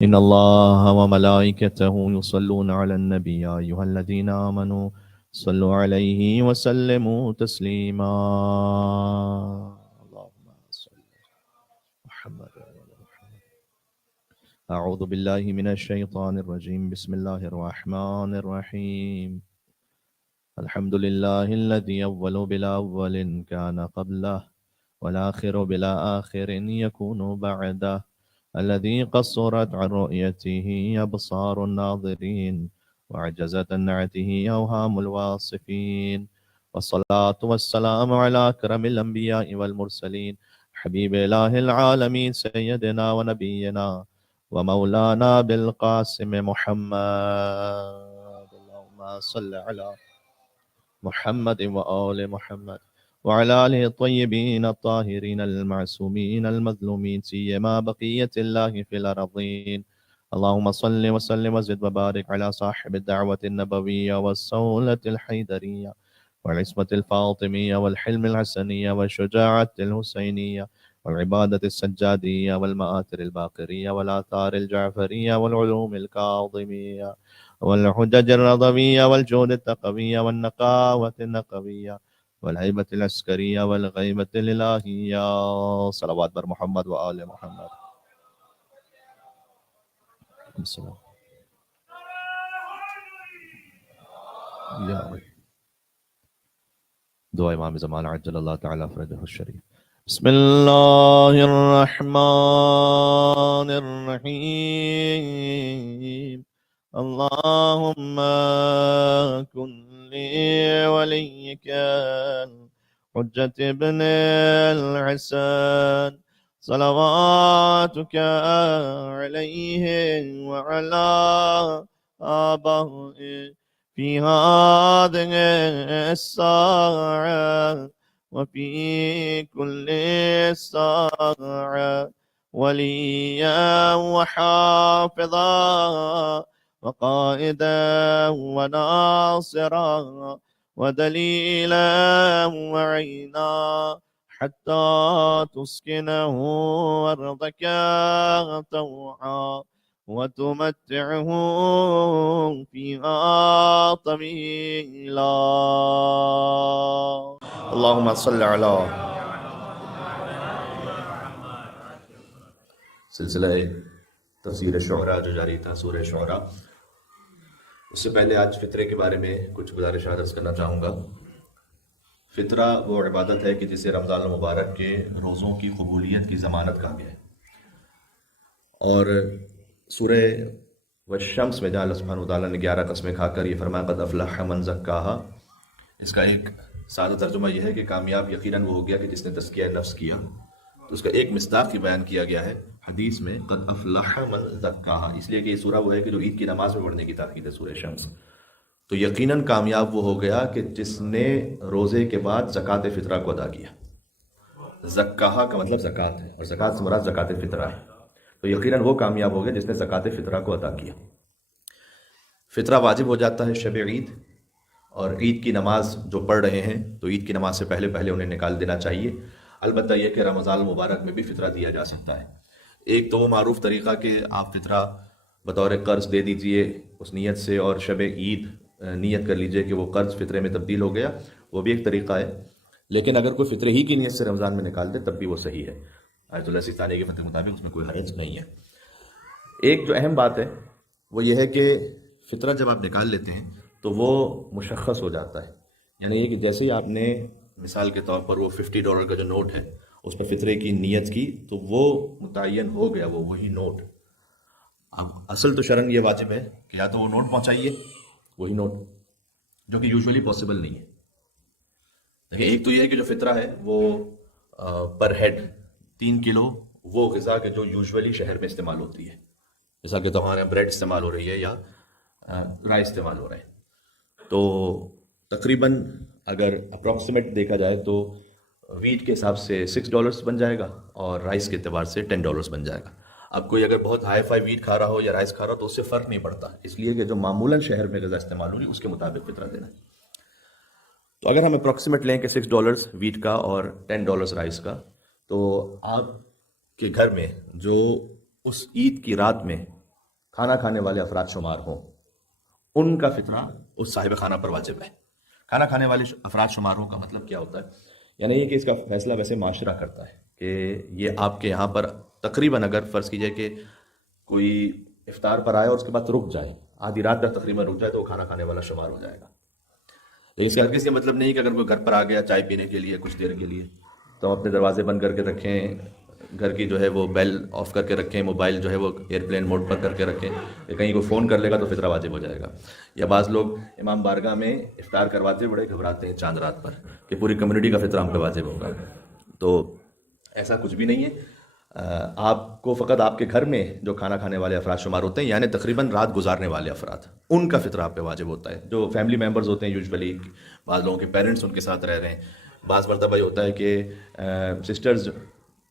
إن الله وملائكته يصلون على النبي يا أيها الذين آمنوا صلوا عليه وسلموا تسليما. اللهم صل على محمد وعلى محمد. أعوذ بالله من الشيطان الرجيم. بسم الله الرحمن الرحيم. الحمد لله الذي أول بلا أول كان قبله والآخر بلا آخر يكون بعده الذي قصرت عن رؤيته أبصار الناظرين وعجزت عن نعته أوهام الواصفين، والصلاة والسلام على أكرم الأنبياء والمرسلين حبيب إله العالمين سيدنا ونبينا ومولانا بالقاسم محمد. اللهم صل على محمد وآل محمد وعلى آله الطيبين الطاهرين المعصومين المظلومين سيما بقية الله في الأرضين. اللهم صل وسلم وزد وبارك على صاحب الدعوة النبوية والصولة الحيدرية والعصمة الفاطمية والحلم الحسنية والشجاعة الحسينية والعبادة السجادية والمآثر الباقرية والآثار الجعفرية والعلوم الكاظمية والحجج الرضوية والجود التقوية والنقاوة النقوية والهيبة العسكرية والغيبة الإلهية. صلوات بر محمد وآل محمد. السلام يا رب. دعاء امام زمان عجل الله تعالى فرجه الشريف. بسم الله الرحمن الرحيم. اللهم كن لي وليك الحجة ابن الحسن صلواتك عليه وعلى آبائه في هذه الساعة وفي كل ساعة وليا وحافظا وقائدا وناصرا ودليلا وعينا حتى تسكنه أرضك طوعا وتمتعه فيها طويلا. اللهم صل على سلسلہ تفسیر شعراء جو جاری تھا سورہ شعراء. اس سے پہلے آج فطرے کے بارے میں کچھ گزارشات عرض کرنا چاہوں گا. فطرہ وہ عبادت ہے کہ جسے رمضان المبارک کے روزوں کی قبولیت کی ضمانت کہا گیا ہے. اور سورہ والشمس میں جہاں اللہ سبحانہ وتعالیٰ نے 11 قسمیں کھا کر یہ فرمایا قد افلح من زکاہا، اس کا ایک سادہ ترجمہ یہ ہے کہ کامیاب یقیناً وہ ہو گیا کہ جس نے تزکیہ نفس کیا. تو اس کا ایک مصداق کی بیان کیا گیا ہے حدیث میں قد افلح من زکاہا، اس لیے کہ یہ سورہ وہ ہے کہ جو عید کی نماز میں پڑھنے کی تاکید ہے، سورہ شمس. تو یقیناً کامیاب وہ ہو گیا کہ جس نے روزے کے بعد زکوٰۃ فطرہ کو ادا کیا. زکاہا کا مطلب زکوٰۃ ہے اور زکوٰۃ سے مراد زکوٰۃ فطرہ ہے. تو یقیناً وہ کامیاب ہو گیا جس نے زکوٰۃ فطرہ کو ادا کیا. فطرہ واجب ہو جاتا ہے شب عید، اور عید کی نماز جو پڑھ رہے ہیں تو عید کی نماز سے پہلے پہلے انہیں نکال دینا چاہیے. البتہ یہ کہ رمضان المبارک میں بھی فطرہ دیا جا سکتا ہے. ایک تو وہ معروف طریقہ کہ آپ فطرہ بطور قرض دے دیجئے اس نیت سے، اور شب عید نیت کر لیجئے کہ وہ قرض فطرے میں تبدیل ہو گیا، وہ بھی ایک طریقہ ہے. لیکن اگر کوئی فطرے ہی کی نیت سے رمضان میں نکال دے تب بھی وہ صحیح ہے. آیت اللہ سیستانی کے فتح کے مطابق اس میں کوئی حرج نہیں ہے. ایک جو اہم بات ہے وہ یہ ہے کہ فطرہ جب آپ نکال لیتے ہیں تو وہ مشخص ہو جاتا ہے. یعنی یہ کہ جیسے ہی آپ نے مثال کے طور پر وہ $50 کا جو نوٹ ہے اس پر فطرے کی نیت کی تو وہ متعین ہو گیا، وہ وہی نوٹ. اب اصل تو شرعاً یہ واجب ہے کہ یا تو وہ نوٹ پہنچائیے، وہی نوٹ، جو کہ یوزولی پاسبل نہیں ہے. لیکن ایک تو یہ ہے کہ جو فطرہ ہے وہ پر ہیڈ 3 کلو وہ غذا کے جو یوزولی شہر میں استعمال ہوتی ہے، جیسا کہ تو ہمارے یہاں بریڈ استعمال ہو رہی ہے یا رائس استعمال ہو رہے ہیں، تو تقریباً اگر اپروکسیمیٹ دیکھا جائے تو ویٹ کے حساب سے $6 بن جائے گا اور رائس کے اعتبار سے $10 بن جائے گا. اب کوئی اگر بہت ہائی فائی ویٹ کھا رہا ہو یا رائس کھا رہا ہو تو اس سے فرق نہیں پڑتا، اس لیے کہ جو معمولاً شہر میں غذا استعمال ہوگی اس کے مطابق فطرہ دینا ہے. تو اگر ہم اپروکسیمیٹ لیں کہ $6 ویٹ کا اور $10 رائس کا، تو آپ کے گھر میں جو اس عید کی رات میں کھانا کھانے والے افراد شمار ہوں ان کا فطرہ اس صاحب خانہ پر واجب ہے۔ کھانا کھانے والے افراد شمار ہوں کا مطلب کیا ہوتا ہے؟ یعنی یہ کہ اس کا فیصلہ ویسے معاشرہ کرتا ہے کہ یہ آپ کے یہاں پر تقریباً اگر فرض کیجئے کہ کوئی افطار پر آئے اور اس کے بعد رک جائے، آدھی رات تک تقریباً رک جائے، تو وہ کھانا کھانے والا شمار ہو جائے گا۔ تو اس کا ہرگز یہ مطلب نہیں کہ اگر کوئی گھر پر آ گیا چائے پینے کے لیے کچھ دیر کے لیے تو ہم اپنے دروازے بند کر کے رکھیں، گھر کی جو ہے وہ بیل آف کر کے رکھیں، موبائل جو ہے وہ ایئرپلین موڈ پر کر کے رکھیں کہ کہیں کوئی فون کر لے گا تو فطرہ واجب ہو جائے گا۔ یا بعض لوگ امام بارگاہ میں افطار کرواتے بڑے گھبراتے ہیں چاند رات پر کہ پوری کمیونٹی کا فطرہ ہم پہ واجب ہوگا، تو ایسا کچھ بھی نہیں ہے۔ آپ کو فقط آپ کے گھر میں جو کھانا کھانے والے افراد شمار ہوتے ہیں، یعنی تقریباً رات گزارنے والے افراد، ان کا فطرہ آپ پہ واجب ہوتا ہے۔ جو فیملی ممبرز ہوتے ہیں یوزولی، بعض لوگوں کے پیرنٹس ان کے ساتھ رہ رہے ہیں، بعض مرتبہ یہ ہوتا ہے کہ سسٹرز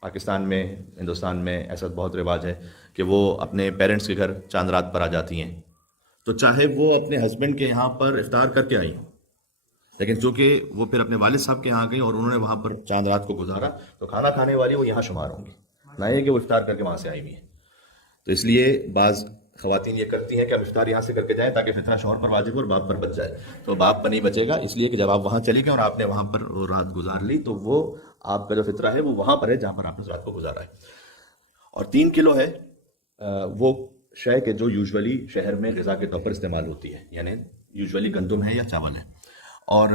پاکستان میں، ہندوستان میں ایسا بہت رواج ہے کہ وہ اپنے پیرنٹس کے گھر چاند رات پر آ جاتی ہیں، تو چاہے وہ اپنے ہسبینڈ کے یہاں پر افطار کر کے آئی ہوں، لیکن چونکہ وہ پھر اپنے والد صاحب کے یہاں گئی اور انہوں نے وہاں پر چاند رات کو گزارا، تو کھانا کھانے والی وہ یہاں شمار ہوں گی، نہ یہ کہ وہ افطار کر کے وہاں سے آئی ہوئی ہیں۔ تو اس لیے بعض خواتین یہ کرتی ہیں کہ ہم افطار یہاں سے کر کے جائیں تاکہ فطرہ شوہر پر واجب ہو اور باپ پر بچ جائے، تو باپ پر نہیں بچے گا، اس لیے کہ جب آپ وہاں چلے گئے اور آپ نے وہاں پر وہ رات گزار لی تو وہ آپ کا جو فطرہ ہے وہ وہاں پر ہے جہاں پر آپ نے اس رات کو گزارا ہے۔ اور 3 کلو ہے وہ شے کہ جو یوزولی شہر میں غذا کے طور پر استعمال ہوتی ہے، یعنی یوزولی گندم ہے یا چاول ہے، اور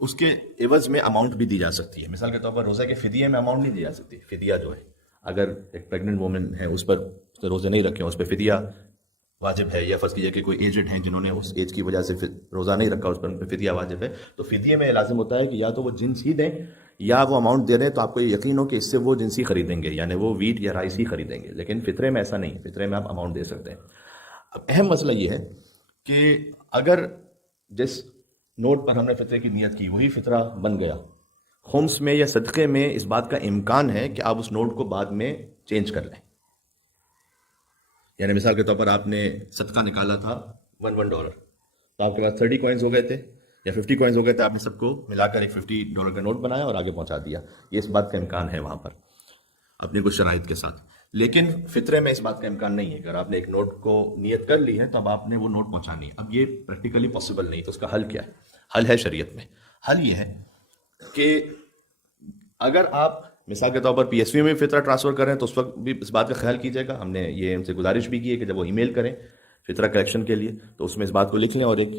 اس کے عوض میں اماؤنٹ بھی دی جا سکتی ہے۔ مثال کے طور پر روزہ کے فدیے میں اماؤنٹ نہیں دی جا سکتی، فدیہ جو ہے اگر ایک پریگننٹ وومن ہے اس پر روزے نہیں رکھے، اس پہ فدیہ واجب ہے، یا فرض کیجیے کہ کوئی ایجڈ ہیں جنہوں نے اس ایج کی وجہ سے روزہ نہیں رکھا، اس پر ان پہ فدیہ واجب ہے، تو فدیے میں لازم ہوتا ہے کہ یا تو وہ جنس ہی دیں یا وہ اماؤنٹ دے رہے ہیں تو آپ کو یہ یقین ہو کہ اس سے وہ جنسی خریدیں گے، یعنی وہ ویٹ یا رائس ہی خریدیں گے، لیکن فطرے میں ایسا نہیں، فطرے میں آپ اماؤنٹ دے سکتے ہیں۔ اب اہم مسئلہ یہ ہے کہ اگر جس نوٹ پر ہم نے فطرے کی نیت کی وہی فطرہ بن گیا، خمس میں یا صدقے میں اس بات کا امکان ہے کہ آپ اس نوٹ کو بعد میں چینج کر لیں، یعنی مثال کے طور پر آپ نے صدقہ نکالا تھا $1 تو آپ کے پاس 30 کوائنز ہو گئے تھے یا 50 کوائنز ہو گئے تھے، آپ نے سب کو ملا کر ایک $50 کا نوٹ بنایا اور آگے پہنچا دیا، یہ اس بات کا امکان ہے وہاں پر اپنے کچھ شرائط کے ساتھ، لیکن فطرے میں اس بات کا امکان نہیں ہے۔ اگر آپ نے ایک نوٹ کو نیت کر لی ہے تو اب آپ نے وہ نوٹ پہنچانی ہے، اب یہ پریکٹیکلی پاسبل نہیں، تو اس کا حل کیا ہے؟ حل ہے شریعت میں، حل یہ ہے کہ اگر آپ مثال کے طور پر پی ایس وی میں فطرہ ٹرانسفر کریں تو اس وقت بھی اس بات کا خیال کیجیے گا، ہم نے یہ ان سے گزارش بھی کی ہے کہ جب وہ ای میل کریں فطرہ کلیکشن کے لیے تو اس میں اس بات کو لکھ لیں اور ایک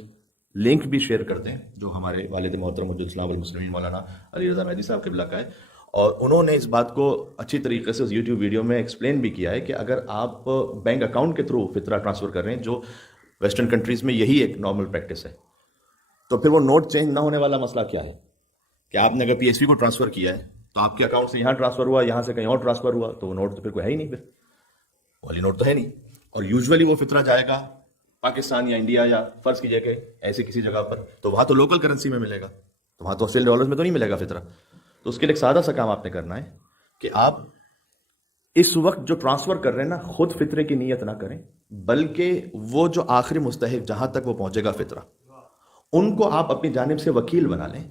لنک بھی شیئر کرتے ہیں جو ہمارے والد محترم حجۃ الاسلام والمسلمین مولانا علی رضا مہدی صاحب قبلہ کا ہے، اور انہوں نے اس بات کو اچھی طریقے سے اس یوٹیوب ویڈیو میں ایکسپلین بھی کیا ہے کہ اگر آپ بینک اکاؤنٹ کے تھرو فطرہ ٹرانسفر کر رہے ہیں، جو ویسٹرن کنٹریز میں یہی ایک نارمل پریکٹس ہے، تو پھر وہ نوٹ چینج نہ ہونے والا مسئلہ کیا ہے کہ آپ نے اگر پی ایس وی کو ٹرانسفر کیا ہے تو آپ کے اکاؤنٹ سے یہاں ٹرانسفر ہوا، یہاں سے کہیں اور ٹرانسفر ہوا، تو وہ نوٹ تو پھر کوئی ہے ہی نہیں، پھر والی نوٹ تو ہے نہیں، اور یوزولی وہ فطرہ جائے گا پاکستان یا انڈیا یا فرض کیجئے کہ ایسی کسی جگہ پر، تو وہاں تو لوکل کرنسی میں ملے گا، تو وہاں تو آسٹریلین ڈالرز میں تو نہیں ملے گا فطرہ، تو اس کے لیے ایک سادہ سا کام آپ نے کرنا ہے کہ آپ اس وقت جو ٹرانسفر کر رہے ہیں نا خود فطرے کی نیت نہ کریں، بلکہ وہ جو آخری مستحق جہاں تک وہ پہنچے گا فطرہ، ان کو آپ اپنی جانب سے وکیل بنا لیں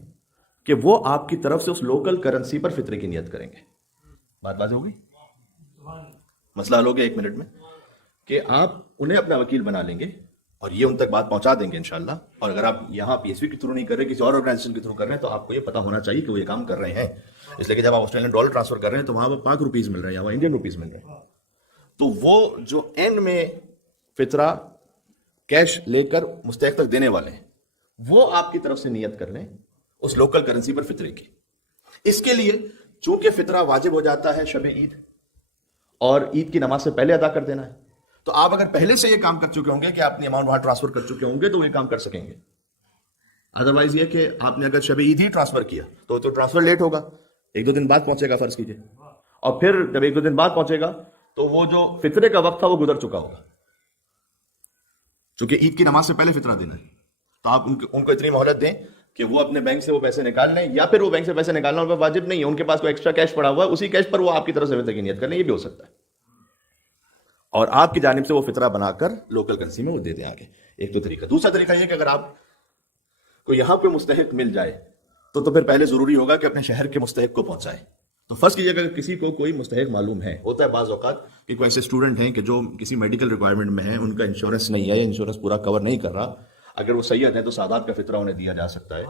کہ وہ آپ کی طرف سے اس لوکل کرنسی پر فطرے کی نیت کریں گے۔ بات واضح ہوگی؟ مسئلہ حل ہو گیا 1 منٹ میں کہ آپ انہیں اپنا وکیل بنا لیں گے اور یہ ان تک بات پہنچا دیں گے انشاءاللہ، اور اگر آپ یہاں پی ایس وی کے تھرو نہیں کر رہے، کسی اور آرگنائزیشن کے تھرو کر رہے ہیں، تو آپ کو یہ پتا ہونا چاہیے کہ وہ یہ کام کر رہے ہیں، اس لیے کہ جب آپ آسٹریلین ڈالر ٹرانسفر کر رہے ہیں تو وہاں پاک روپیز مل رہے ہیں یا وہاں انڈین روپیز مل رہے ہیں، تو وہ جو اینڈ میں فطرہ کیش لے کر مستحق تک دینے والے ہیں وہ آپ کی طرف سے نیت کر لیں اس لوکل کرنسی پر فطرے کی۔ اس کے لیے چونکہ فطرہ واجب ہو جاتا ہے شب عید اور عید کی نماز سے پہلے ادا کر دینا ہے، تو آپ اگر پہلے سے یہ کام کر چکے ہوں گے کہ آپ نے اماؤنٹ وہاں ٹرانسفر کر چکے ہوں گے تو وہ یہ کام کر سکیں گے، ادروائز یہ کہ آپ نے اگر شب عید ہی ٹرانسفر کیا تو ٹرانسفر لیٹ ہوگا، 1-2 دن بعد پہنچے گا فرض کیجئے، اور پھر جب 1-2 دن بعد پہنچے گا تو وہ جو فطرے کا وقت تھا وہ گزر چکا ہوگا، چونکہ عید کی نماز سے پہلے فطرہ دینا ہے، تو آپ ان کو اتنی مہلت دیں کہ وہ اپنے بینک سے وہ پیسے نکال لیں، یا پھر وہ بینک سے پیسے نکالنا ان پر واجب نہیں ہے، ان کے پاس کوئی ایکسٹرا کیش پڑا ہوا ہے، اسی کیش پر وہ آپ کی طرف سے فطرے کی نیت کر لیں، یہ بھی ہو سکتا ہے، اور آپ کی جانب سے وہ فطرہ بنا کر لوکل کرنسی میں وہ دے دیں آگے۔ ایک تو طریقہ، دوسرا طریقہ یہ کہ اگر آپ کو یہاں پہ مستحق مل جائے تو پھر پہلے ضروری ہوگا کہ اپنے شہر کے مستحق کو پہنچائے، تو فرض کیجیے اگر کسی کو کوئی مستحق معلوم ہے، ہوتا ہے بعض اوقات کہ کوئی ایسے اسٹوڈنٹ ہیں کہ جو کسی میڈیکل ریکوائرمنٹ میں ہیں، ان کا انشورنس نہیں ہے یا انشورنس پورا کور نہیں کر رہا، اگر وہ سید ہیں تو سادات کا فطرہ انہیں دیا جا سکتا ہے.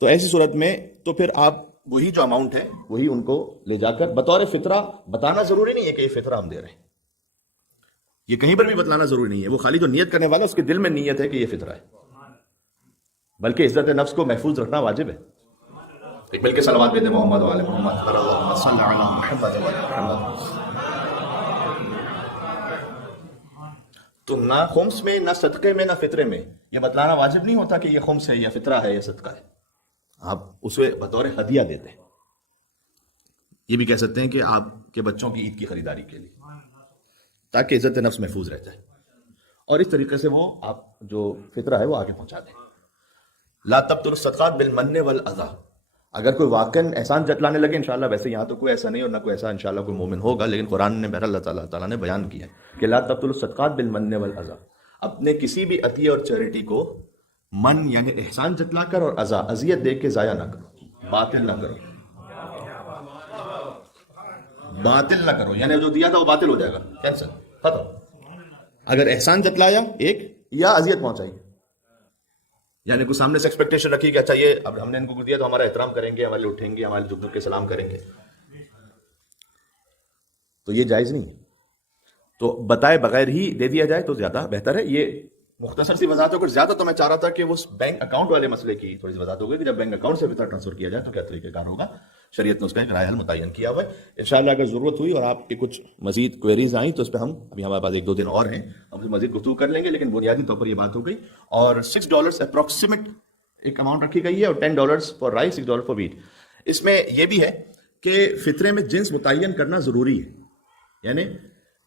تو ایسی صورت میں تو پھر آپ وہی جو اماؤنٹ ہے وہی ان کو لے جا کر بطور فطرہ، بتانا ضروری نہیں ہے کہ یہ فطرہ ہم دے رہے ہیں، یہ کہیں پر بھی بتلانا ضروری نہیں ہے، وہ خالی جو نیت کرنے والا اس کے دل میں نیت ہے کہ یہ فطرہ ہے، بلکہ عزت نفس کو محفوظ رکھنا واجب ہے. ایک مل کے صلوات دیتے محمد وعلی محمد اللہم صلی علی محمد وعلی محمد. تو نہ خمس میں، نہ صدقے میں، نہ فطرے میں یہ بتلانا واجب نہیں ہوتا کہ یہ خمس ہے یا فطرہ ہے یا صدقہ ہے، آپ اسے بطور ہدیہ دیتے ہیں. یہ بھی کہہ سکتے ہیں کہ آپ کے بچوں کی عید کی خریداری کے لیے، تاکہ عزت نفس محفوظ رہ جائے، اور اس طریقے سے وہ آپ جو فطرہ ہے وہ آگے پہنچا دیں. لا تبطل الصدقات بالمن والاذى. اگر کوئی واقعاً احسان جتلانے لگے، انشاءاللہ ویسے یہاں تو کوئی ایسا نہیں اور نہ کوئی ایسا انشاءاللہ کوئی مومن ہوگا، لیکن قرآن نے بہر اللہ تعالیٰ نے بیان کیا ہے کہ لا تبطل الصدقات بالمن والاذى. اپنے کسی بھی عطیہ اور چیریٹی کو من یعنی احسان جتلا کر اور اذا اذیت دے کے ضائع نہ کرو، باطل نہ کرو. باطل نہ کرو یعنی جو دیا تھا وہ باطل ہو جائے گا، کینسل، ختم. اگر احسان جتلایا ایک یا اذیت پہنچائی، یعنی کوئی سامنے سے ایکسپیکٹیشن رکھی کہ اچھا یہ اب ہم نے ان کو دیا تو ہمارا احترام کریں گے، ہمارے اٹھیں گے، ہمارے جھک کے سلام کریں گے، تو یہ جائز نہیں ہے. تو بتائے بغیر ہی دے دیا جائے تو زیادہ بہتر ہے. یہ مختصر سی وضاحت ہو کر، زیادہ تو میں چاہ رہا تھا کہ اس بینک اکاؤنٹ والے مسئلے کی تھوڑی سی وضاحت ہو گئی کہ جب بینک اکاؤنٹ سے فطرہ ٹرانسفر کیا جائے تو کیا طریقہ کار ہوگا. شریعت نے اس کا ایک رائے حل متعین کیا ہوا ہے. انشاءاللہ اگر ضرورت ہوئی اور آپ کی کچھ مزید کوئریز آئیں تو اس پہ ہم ابھی ہمارے پاس 1-2 دن اور ہیں، ہم مزید گفتگو کر لیں گے، لیکن بنیادی طور پر یہ بات ہو گئی. اور $6 اپروکسیمیٹ ایک اماؤنٹ رکھی گئی ہے، اور $10 فار رائس، $6 فار ویٹ. اس میں یہ بھی ہے کہ فطرے میں جنس متعین کرنا ضروری ہے. یعنی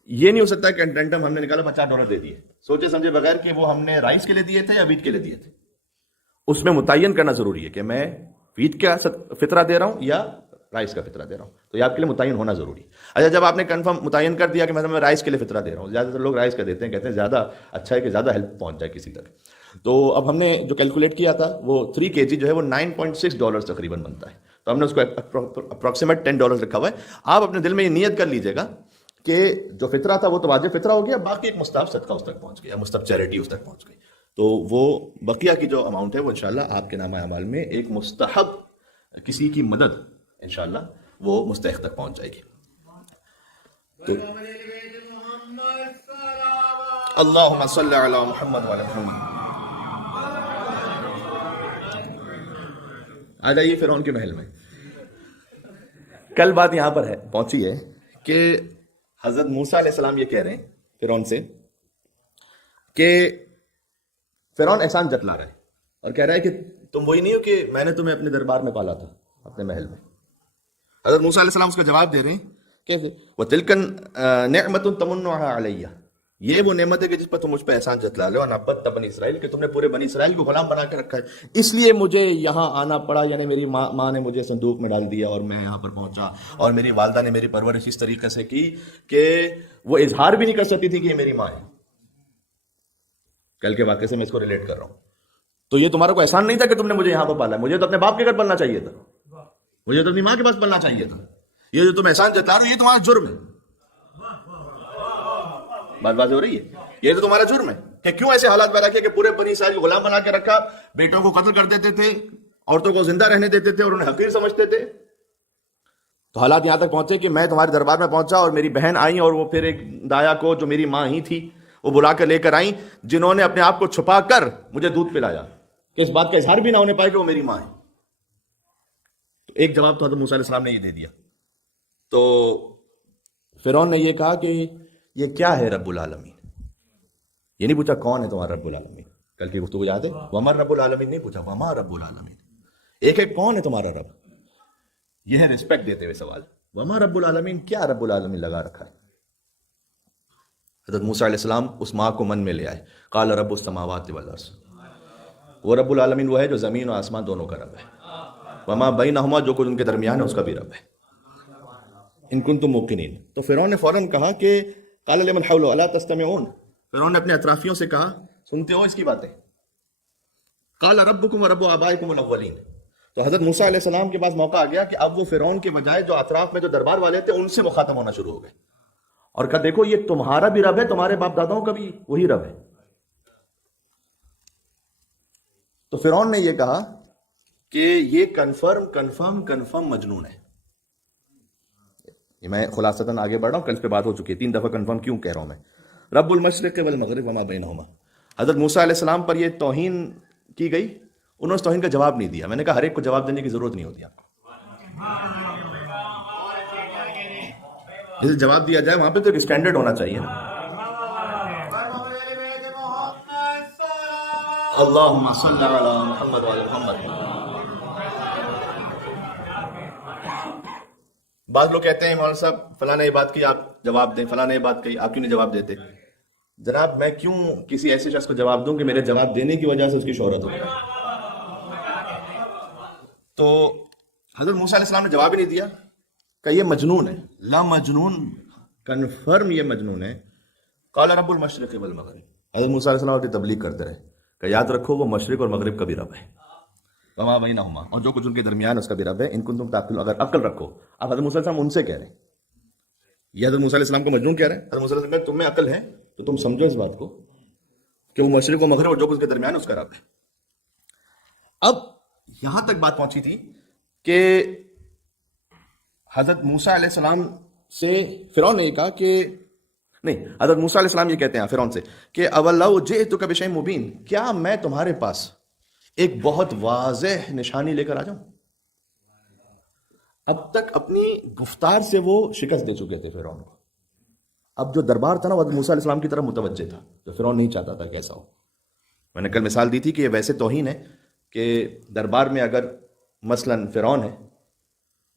یہ نہیں ہو سکتا کہ انٹینٹم ہم نے نکالا $50 دے دیے سوچے سمجھے بغیر کہ وہ ہم نے رائس کے لیے دیے تھے یا ویٹ کے لیے دیے تھے. اس میں متعین کرنا ضروری ہے کہ میں ویٹ کا فطرہ دے رہا ہوں یا رائس کا فطرہ دے رہا ہوں، تو یہ آپ کے لیے متعین ہونا ضروری. اچھا جب آپ نے کنفرم متعین کر دیا کہ میں رائس کے لیے فطرہ دے رہا ہوں، زیادہ تر لوگ رائس کا دیتے ہیں، کہتے ہیں زیادہ اچھا ہے کہ زیادہ ہیلپ پہنچ جائے کسی تک. تو اب ہم نے جو کیلکولیٹ کیا تھا وہ 3 kg جو ہے وہ $9.6 تقریباً بنتا ہے. تو ہم نے اس کو اپروکسیمیٹ $10 رکھا ہوا ہے. آپ اپنے دل میں یہ نیت کر لیجیے گا کہ جو فطرہ تھا وہ تو واجب فطرہ ہو گیا، باقی ایک مستحب صدقہ اس تک پہنچ گیا، مستحب چیریٹی اس تک پہنچ گئی. تو وہ بقیہ کی جو اماؤنٹ ہے وہ انشاءاللہ آپ کے نامہ اعمال میں ایک مستحب کسی کی مدد انشاءاللہ وہ مستحق تک پہنچ جائے گی. اللہم صلی علی محمد وعلی محمد. آ جائیے فرعون کے محل میں. کل بات یہاں پر ہے پہنچی ہے کہ حضرت موسیٰ علیہ السلام یہ کہہ رہے ہیں فرعون سے کہ فرعون احسان جتلا رہا ہے اور کہہ رہا ہے کہ تم وہی نہیں ہو کہ میں نے تمہیں اپنے دربار میں پالا تھا، اپنے محل میں. حضرت موسیٰ علیہ السلام اس کا جواب دے رہے ہیں کہ وَتِلْكَ نِعْمَةٌ تَمُنُّهَا عَلَيَّ. یہ وہ نعمت ہے کہ جس پر تم مجھ پہ احسان جتلا لو. وَنَبَّتَّ بنی اسرائیل، کہ تم نے پورے بنی اسرائیل کو غلام بنا کے رکھا ہے، اس لیے مجھے یہاں آنا پڑا. یعنی میری ماں نے مجھے صندوق میں ڈال دیا اور میں یہاں پر پہنچا، اور میری والدہ نے میری پرورش اس طریقے سے کی کہ وہ اظہار بھی نہیں کر سکتی تھی کہ یہ میری ماں ہے. کل کے واقعے سے میں اس کو ریلیٹ کر رہا ہوں. تو یہ تمہارا کوئی احسان نہیں تھا کہ تم نے مجھے یہاں پر پالا، مجھے تو اپنے باپ کے گھر پلنا چاہیے تھا، مجھے تو اپنی ماں کے پاس پلنا چاہیے تھا. یہ جو تم احسان جتا رہے ہو یہ تمہارا جرم ہے. بات واضح ہو رہی ہے؟ یہ تو تمہارا جرم ہے کہ کیوں ایسے حالات پیدا کیے کہ پورے بنی اسرائیل کو غلام بنا کے رکھا، بیٹوں کو قتل کر دیتے تھے، عورتوں کو زندہ رہنے دیتے تھے اور انہیں حقیر سمجھتے تھے. تو حالات یہاں تک پہنچے کہ میں تمہارے دربار میں پہنچا اور میری بہن آئی اور وہ پھر ایک دایا کو جو میری ماں ہی تھی وہ بلا کر لے کر آئیں، جنہوں نے اپنے آپ کو چھپا کر مجھے دودھ پلایا کہ اس بات کا اظہار بھی نہ ہونے پائے کہ وہ میری ماں ہے. تو ایک جواب تو حضرت موسیٰ علیہ السلام نے یہ دے دیا. تو فرعون نے یہ کہا کہ یہ کیا ہے رب العالمین. یہ نہیں پوچھا کون ہے تمہارا رب العالمین، کل کی گفتگو یاد ہے، وما رب العالمین نہیں پوچھا، وما رب العالمین. ایک ہے کون ہے تمہارا رب، یہ ہے رسپیکٹ دیتے ہوئے سوال. وما رب العالمین، کیا رب العالمین لگا رکھا ہے. حضرت موسیٰ علیہ السلام اس ماں کو من میں لے آئے. قال رب السماوات والارض، وہ رب العالمین وہ ہے جو زمین اور آسمان دونوں کا رب ہے. وما بینہما، جو کچھ ان کے درمیان ہے اس کا بھی رب ہے. ان کنتم موقنین. تو فرعون نے فوراً کہا کہ قال لمن حوله الا تستمعون. فرعون نے اپنے اطرافیوں سے کہا سنتے ہو اس کی باتیں. قال ربکم ورب آبائکم الاولین. تو حضرت موسیٰ علیہ السلام کے پاس موقع آ گیا کہ اب وہ فرعون کے بجائے جو اطراف میں جو دربار والے تھے ان سے مخاطب ہونا شروع ہو گئے اور کہا دیکھو یہ تمہارا بھی رب ہے، تمہارے باپ داداؤں کا بھی وہی رب ہے. تو فرعون نے یہ کہا کہ یہ کنفرم مجنون ہے. میں خلاصتاً آگے بڑھ رہا ہوں، کل پہ بات ہو چکی ہے، 3 دفعہ کنفرم کیوں کہہ رہا ہوں میں. رب المشرق والمغرب وما بینہما. حضرت موسیٰ علیہ السلام پر یہ توہین کی گئی، انہوں نے اس توہین کا جواب نہیں دیا. میں نے کہا ہر ایک کو جواب دینے کی ضرورت نہیں ہوتی. جسے جواب دیا جائے وہاں پہ تو ایک اسٹینڈرڈ ہونا چاہیے نا. اللہم صلی علی محمد وعلی محمد. بعض لوگ کہتے ہیں مولانا صاحب فلاں نے یہ بات کی آپ جواب دیں، فلاں نے یہ بات کہی آپ کیوں نہیں جواب دیتے؟ جناب میں کیوں کسی ایسے شخص کو جواب دوں کہ میرے جواب دینے کی وجہ سے اس کی شہرت ہو جائے؟ تو حضرت موسیٰ علیہ السلام نے جواب ہی نہیں دیا کہ یہ مجنون ہے. لا مجنون، کنفرم یہ مجنون ہے. قال رب المشرق والمغرب. حضرت موسیٰ علیہ السلام اپنی تبلیغ کرتے رہے کہ یاد رکھو وہ مشرق اور مغرب کا بھی رب ہے، وما بینہما، اور جو کچھ ان کے درمیان اس کا بھی رب ہے. ان کنتم تعقلون، اگر عقل رکھو. اب حضرت موسیٰ علیہ السلام ان سے کہہ رہے ہیں، یہ حضرت موسیٰ علیہ السلام کو مجنون کہہ رہے ہیں. حضرت موسیٰ علیہ السلام تم میں عقل ہے تو تم سمجھو اس بات کو کہ وہ مشرق و مغرب اور جو کچھ کے درمیان اس کا رب ہے. اب یہاں تک بات پہنچی تھی کہ حضرت موسیٰ علیہ السلام سے فرعون نے یہ کہا کہ نہیں، حضرت موسیٰ علیہ السلام یہ کہتے ہیں فرعون سے کہ اولو جئتک بشیء مبین، کیا میں تمہارے پاس ایک بہت واضح نشانی لے کر آ جاؤں؟ اب تک اپنی گفتار سے وہ شکست دے چکے تھے فرعون کو. اب جو دربار تھا نا وہ حضرت موسیٰ علیہ السلام کی طرف متوجہ تھا، جو فرعون نہیں چاہتا تھا کہ ایسا ہو. میں نے کل مثال دی تھی کہ یہ ویسے توہین ہے کہ دربار میں اگر مثلا فرعون ہے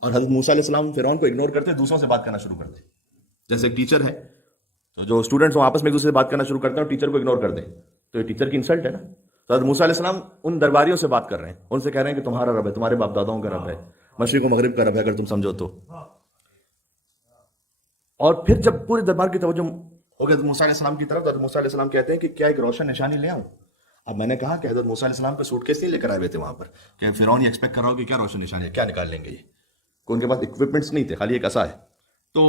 اور حضرت موسیٰ علیہ السلام فرعون کو اگنور کرتے دوسروں سے بات کرنا شروع کر دیں. جیسے ایک ٹیچر ہے تو جو اسٹوڈنٹس ہوں آپس میں ایک دوسرے سے بات کرنا شروع کرتے ہیں اور ٹیچر کو اگنور کر دیں تو یہ ٹیچر کی انسلٹ ہے نا. تو حضرت موسیٰ علیہ السلام ان درباریوں سے بات کر رہے ہیں، ان سے کہہ رہے ہیں کہ تمہارا رب ہے، تمہارے باپ داداؤں کا رب ہے، مشرق و مغرب کا رب ہے اگر تم سمجھو تو. اور پھر جب پورے دربار کی توجہ ہو گئی حضرت موسیٰ علیہ السلام کی طرف تو حضرت موسیٰ علیہ السلام کہتے ہیں کہ کیا ایک روشن نشانی لے آؤں؟ اب میں نے کہا کہ حضرت موسیٰ علیہ السلام کو سوٹ کیس نہیں لے کر آئے ہوئے تھے وہاں پر کہ فرعون یہ ایکسپیکٹ کر رہا ہو کہ کیا روشن نشانی ہے، کیا نکال لیں گے یہ، کہ ان کے پاس اکوپمنٹس نہیں تھے، خالی ایک عصا ہے. تو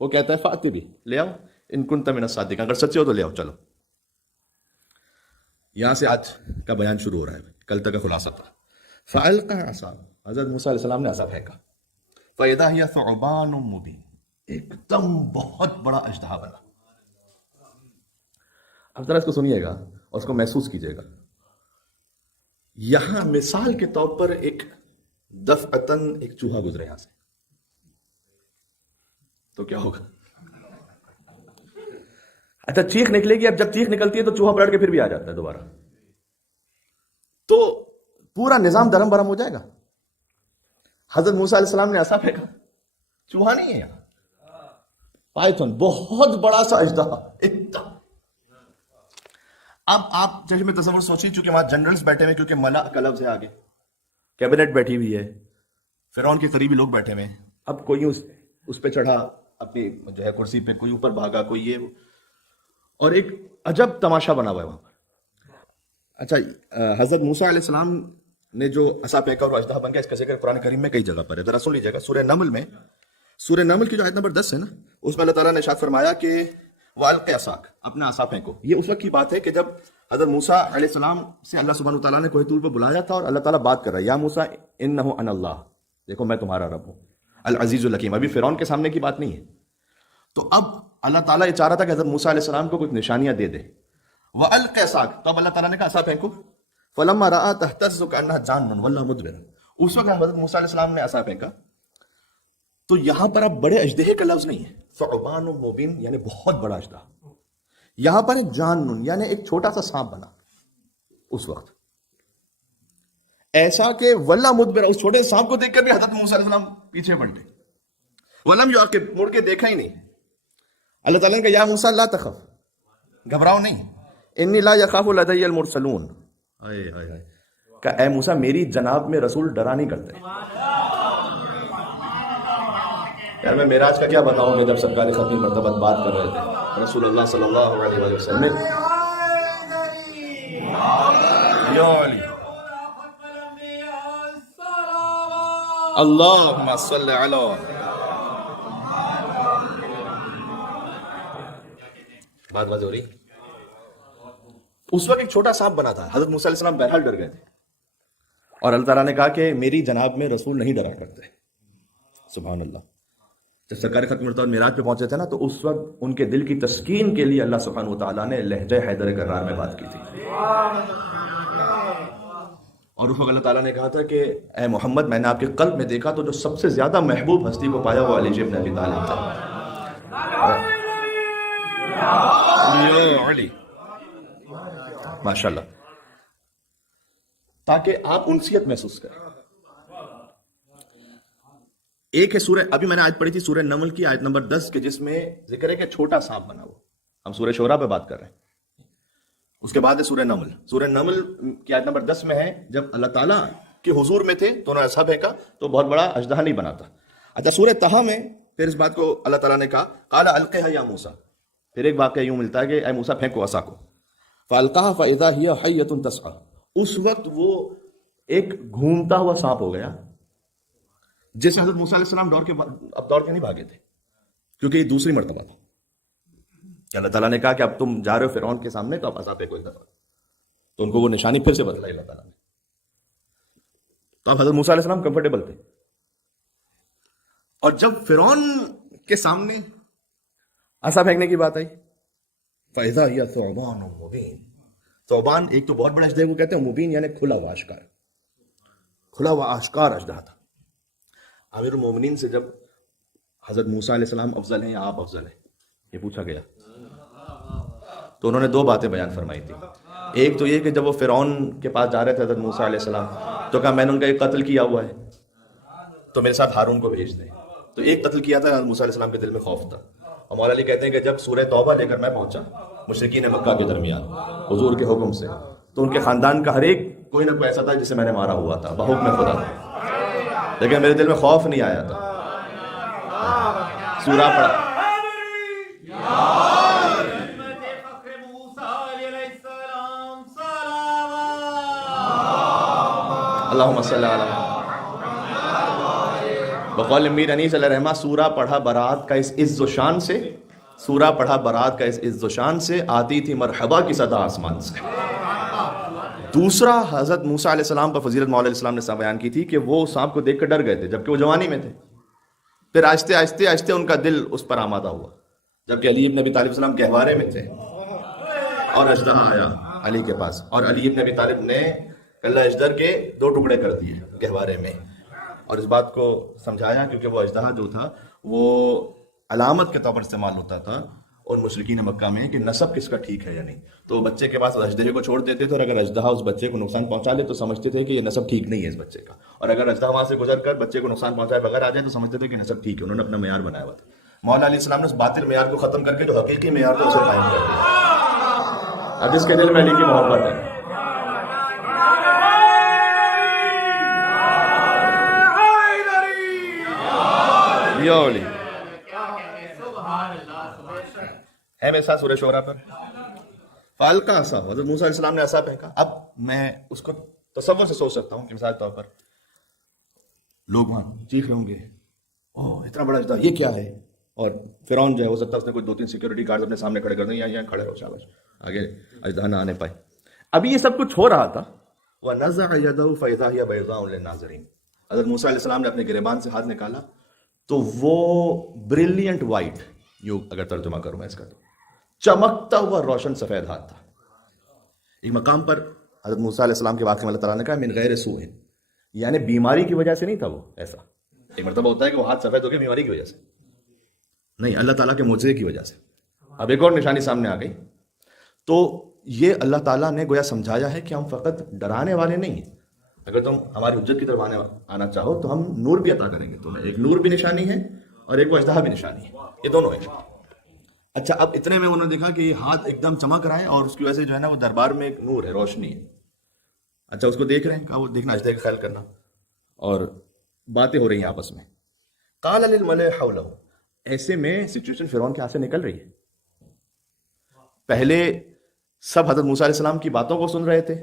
وہ کہتا ہے فاتح بھی لے آؤ ان کنت من الصادقین، اگر سچے ہو تو لے آؤ. چلو یہاں سے آج کا بیان شروع ہو رہا ہے، کل تک کا خلاصہ تھا. فَأَلْقَىٰ عَصَاهُ، حضرت موسیٰ علیہ السلام نے عصا پھینکا. فَإِذَا هِيَ ثُعْبَانٌ مُّبِينٌ، ایک دم بہت بڑا اژدہا بنا. اب ذرا اس کو سنیے گا اور اس کو محسوس کیجیے گا. یہاں مثال کے طور پر ایک دفعتاً ایک چوہا گزرے یہاں سے تو کیا ہوگا؟ اچھا چیخ نکلے گی. اب جب چیخ نکلتی ہے تو چوہا پلٹ کے پھر بھی آ جاتا ہے دوبارہ، تو پورا نظام درم برم ہو جائے گا. حضرت موسیٰ علیہ السلام نے عصا پھینکا، چوہا نہیں ہے یہاں، پائتھن، بہت بڑا سا اژدہا. اب آپ جیسے میں تصور سوچیں، چونکہ وہاں جنرلز بیٹھے ہوئے، کیونکہ ملا کا لفظ ہے، آگے کیبنٹ بیٹھی ہوئی ہے، فرعون کے قریبی لوگ بیٹھے ہوئے ہیں. اب کوئی اس پہ چڑھا اپنی جو ہے کرسی پہ، کوئی اوپر بھاگا، کوئی یہ، اور ایک عجب تماشا بنا ہوا ہے وہاں پر. اچھا حضرت موسیٰ علیہ السلام نے جو عصا پھینکا اور اژدہا بن گیا، اس کا ذکر قرآن کریم میں کئی جگہ پر ہے. ذرا سن لیجیے گا. سورہ نمل میں، سورہ نمل کی جو آیت نمبر 10 ہے نا، اس میں اللہ تعالیٰ نے ارشاد فرمایا کہ وَأَلْقِ عَصَاكَ، اپنا عصا پھینکو. یہ اس وقت کی بات ہے کہ جب حضرت موسیٰ علیہ السلام سے اللہ سبحانہ وتعالیٰ نے کوہ طور پہ بلایا تھا اور اللہ تعالیٰ بات کر رہا ہے، یا موسیٰ انہ انا اللہ، دیکھو میں تمہارا رب ہوں، العزیز الحکیم. ابھی فرعون کے سامنے کی بات نہیں ہے. تو اب اللہ تعالیٰ یہ چاہ رہا تھا کہ حضرت موسیٰ علیہ السلام کو کچھ نشانیاں دے دے. وَأَلْقِ عَصَاكَ، تو اب اللہ تعالیٰ نے کہا عصا پھینکو. فَلَمَّا رَأَىٰ تَهْتَزُّ كَأَنَّهَا جَانٌّ وَلَّىٰ مُدْبِرًا، اس وقت حضرت موسیٰ علیہ السلام نے عصا پھینکا تو یہاں پر اب بڑے اژدہے کا لفظ نہیں ہے، ثعبان مبین یعنی بہت بڑا اژدہا. یہاں پر ایک جانن یعنی ایک چھوٹا سا سانپ بنا اس وقت، ایسا کہ وَلَّىٰ مُدْبِرًا، اس چھوٹے سانپ کو دیکھ کر بھی حضرت موسیٰ علیہ السلام پیچھے پلٹے. وَلَمْ يُعَقِبْ، مڑ کے دیکھا ہی نہیں. اللہ تعالیٰ نے کہا یا موسیٰ لا تخف، گھبراؤ نہیں، انی لا یخاف لدی المرسلون، کہ اے موسیٰ میری جناب میں رسول ڈرا نہیں کرتے. یار میں معراج کا کیا بتاؤں کہ جب سرکار خاتون مرتبہ بات کر رہے تھے رسول اللہ صلی اللہ علیہ وسلم نے اللہم صلی علی. بات واضح ہو رہی. اس وقت ایک چھوٹا سانپ بنا تھا. حضرت موسیٰ علیہ السلام بہرحال ڈر گئے تھے اور اللہ تعالیٰ نے کہا کہ میری جناب میں رسول نہیں ڈرا کرتے. سبحان اللہ. جب سرکار ختم مرتبہ معراج پہ پہنچے تھے نا تو اس وقت ان کے دل کی تسکین کے لیے اللہ سبحانہ وتعالیٰ نے لہجہ حیدر کرار میں بات کی تھی. اور اس وقت اللہ تعالیٰ نے کہا تھا کہ اے محمد میں نے آپ کے قلب میں دیکھا تو جو سب سے زیادہ محبوب ہستی کو پایا وہ علی ابن ابی طالب تھا. علی ماشاءاللہ. تاکہ آپ انسیت محسوس کریں. ایک ہے سورہ، ابھی میں نے آیت پڑھی تھی سورہ نمل کی آیت نمبر 10 کے، جس میں ذکر ہے کہ چھوٹا سانپ بنا ہوا. ہم سورہ شعراء پہ بات کر رہے ہیں. اس کے بعد ہے سورہ نمل. سورہ نمل کی آیت نمبر 10 میں ہے جب اللہ تعالیٰ کے حضور میں تھے تو انہوں نے ایسا پھینکا تو بہت بڑا اژدہا نہیں بنا تھا. اچھا سورہ طہ میں پھر اس بات کو اللہ تعالیٰ نے کہا قال القها یا موسیٰ. پھر ایک واقعہ یوں ملتا ہے کہ اے موسیٰ پھینکو عصا کو. فالقاها فاذا هي حیۃ تسعى. اس وقت وہ ایک گھومتا ہوا سانپ ہو گیا جیسے حضرت موسیٰ علیہ السلام دوڑ کے نہیں بھاگے تھے، کیونکہ یہ دوسری مرتبہ تھا. اللہ تعالیٰ نے کہا کہ اب تم جا رہے ہو فرعون کے سامنے تو اب عصا پھینکو ایک دفعہ. تو ان کو وہ نشانی پھر سے بتلائی اللہ تعالیٰ نے. تو اب حضرت موسیٰ علیہ السلام کمفرٹیبل تھے. اور جب فرعون کے سامنے عصا پھینکنے کی بات آئی فَإِذَا هِيَ ثُعْبَانٌ مُبِينٌ. ثعبان ایک تو بہت بڑا اژدہے کو کہتے ہیں، مبین یعنی کھلا ہوا آشکار. کھلا ہوا آشکار اژدہا تھا. امیر المومنین سے جب حضرت موسیٰ علیہ السلام افضل ہیں یا آپ افضل ہیں یہ پوچھا گیا تو انہوں نے دو باتیں بیان فرمائی تھی. ایک تو یہ کہ جب وہ فرعون کے پاس جا رہے تھے حضرت موسیٰ علیہ السلام تو کہا میں نے ان کا ایک قتل کیا ہوا ہے تو میرے ساتھ ہارون کو بھیج دیں. تو ایک قتل کیا تھا، حضرت موسیٰ علیہ السلام کے دل میں خوف تھا. اور مولا علی کہتے ہیں کہ جب سورہ توبہ لے کر میں پہنچا مشرکین مکہ کے درمیان حضور کے حکم سے تو ان کے خاندان کا ہر ایک کوئی نہ کوئی ایسا تھا جسے میں نے مارا ہوا تھا بحکم خدا، لیکن میرے دل میں خوف نہیں آیا تھا. سورہ پڑھا اللہم صلی علی بقول میر انیس علیہ رحمہ سورہ پڑھا برات کا اس عز و شان سے، سورہ پڑھا برات کا اس عز و شان سے آتی تھی مرحبا کی صدا آسمان سے. دوسرا حضرت موسیٰ علیہ السلام پر فضیلت مولا علیہ السلام نے بیان کی تھی کہ وہ سانپ کو دیکھ کر ڈر گئے تھے جبکہ وہ جوانی میں تھے. پھر آہستہ آہستہ آہستہ ان کا دل اس پر آمادہ ہوا جبکہ علی ابن ابی طالب السلام گہوارے میں تھے اور اژدہا آیا علی کے پاس اور علی ابن ابی طالب نے کلہ اژدر کے 2 ٹکڑے کر دیے گہوارے میں اور اس بات کو سمجھایا کیونکہ وہ اژدہا جو تھا وہ علامت کے طور پر استعمال ہوتا تھا اور مشرکین مکہ میں کہ نسب کس کا ٹھیک ہے یا نہیں. تو بچے کے پاس اژدہے کو چھوڑ دیتے تھے اور اگر اژدہا اس بچے کو نقصان پہنچا لے تو سمجھتے تھے کہ یہ نسب ٹھیک نہیں ہے اس بچے کا، اور اگر اژدہا وہاں سے گزر کر بچے کو نقصان پہنچائے بغیر آ جائے تو سمجھتے تھے کہ نسب ٹھیک ہے. انہوں نے اپنا معیار بنایا ہوا تھا. مولا علیہ السلام نے اس باطل معیار کو ختم کر کے جو حقیقی معیار تھا اسے قائم کر دیا. اب جس کے دل میں علی کی محبت ہے ہے میرے ساتھ سورہ شعراء پر فالقا عصا. حضرت موسیٰ علیہ السلام نے عصا پھینکا. اب میں اس کو تصور سے سوچ سکتا ہوں کہ مثال کے طور پر لوگ وہاں چیخ رہے ہوں گے اوہ اتنا بڑا اژدہا یہ کیا ہے، اور فرعون جو ہے ہو سکتا ہے اس نے کوئی 2-3 سیکورٹی گارڈ اپنے سامنے کھڑے کر دیں یہاں کھڑے رہو شاباش آگے اژدہا نہ آنے پائے. ابھی یہ سب کچھ ہو رہا تھا وَنَزَعَ يَدَهُ فَإِذَا هِيَ بَيْضَاءُ لِلنَّاظِرِينَ. حضرت موسیٰ علیہ السلام نے اپنے گریبان سے ہاتھ نکالا تو وہ بریلینٹ وائٹ، یوں اگر ترجمہ کروں میں اس کا تو چمکتا ہوا روشن سفید ہاتھ تھا. ایک مقام پر حضرت موسیٰ علیہ السلام کے واقعے میں اللہ تعالیٰ نے کہا من غیر سوء، یعنی بیماری کی وجہ سے نہیں تھا وہ ایسا. ایک مرتبہ ہوتا ہے کہ وہ ہاتھ سفید ہو گیا بیماری کی وجہ سے نہیں، اللہ تعالیٰ کے معجزے کی وجہ سے. اب ایک اور نشانی سامنے آ گئی. تو یہ اللہ تعالیٰ نے گویا سمجھایا ہے کہ ہم فقط ڈرانے والے نہیں ہیں، اگر تم ہماری حجت کی طرف آنا چاہو تو ہم نور بھی عطا کریں گے تمہیں. ایک نور بھی نشانی ہے اور ایک وہ اژدہا بھی نشانی ہے، یہ دونوں ہیں. اچھا اب اتنے میں انہوں نے دیکھا کہ یہ ہاتھ ایک دم چمک رہا ہے اور اس کی وجہ سے جو ہے نا وہ دربار میں ایک نور ہے، روشنی ہے. اچھا اس کو دیکھ رہے ہیں، کہا وہ دیکھنا اژدہے کا خیال کرنا، اور باتیں ہو رہی ہیں آپس میں. قال للملأ حوله، ایسے میں سچویشن فرعون کے ہاتھ سے نکل رہی ہے. پہلے سب حضرت موسیٰ علیہ السلام کی باتوں کو سن رہے تھے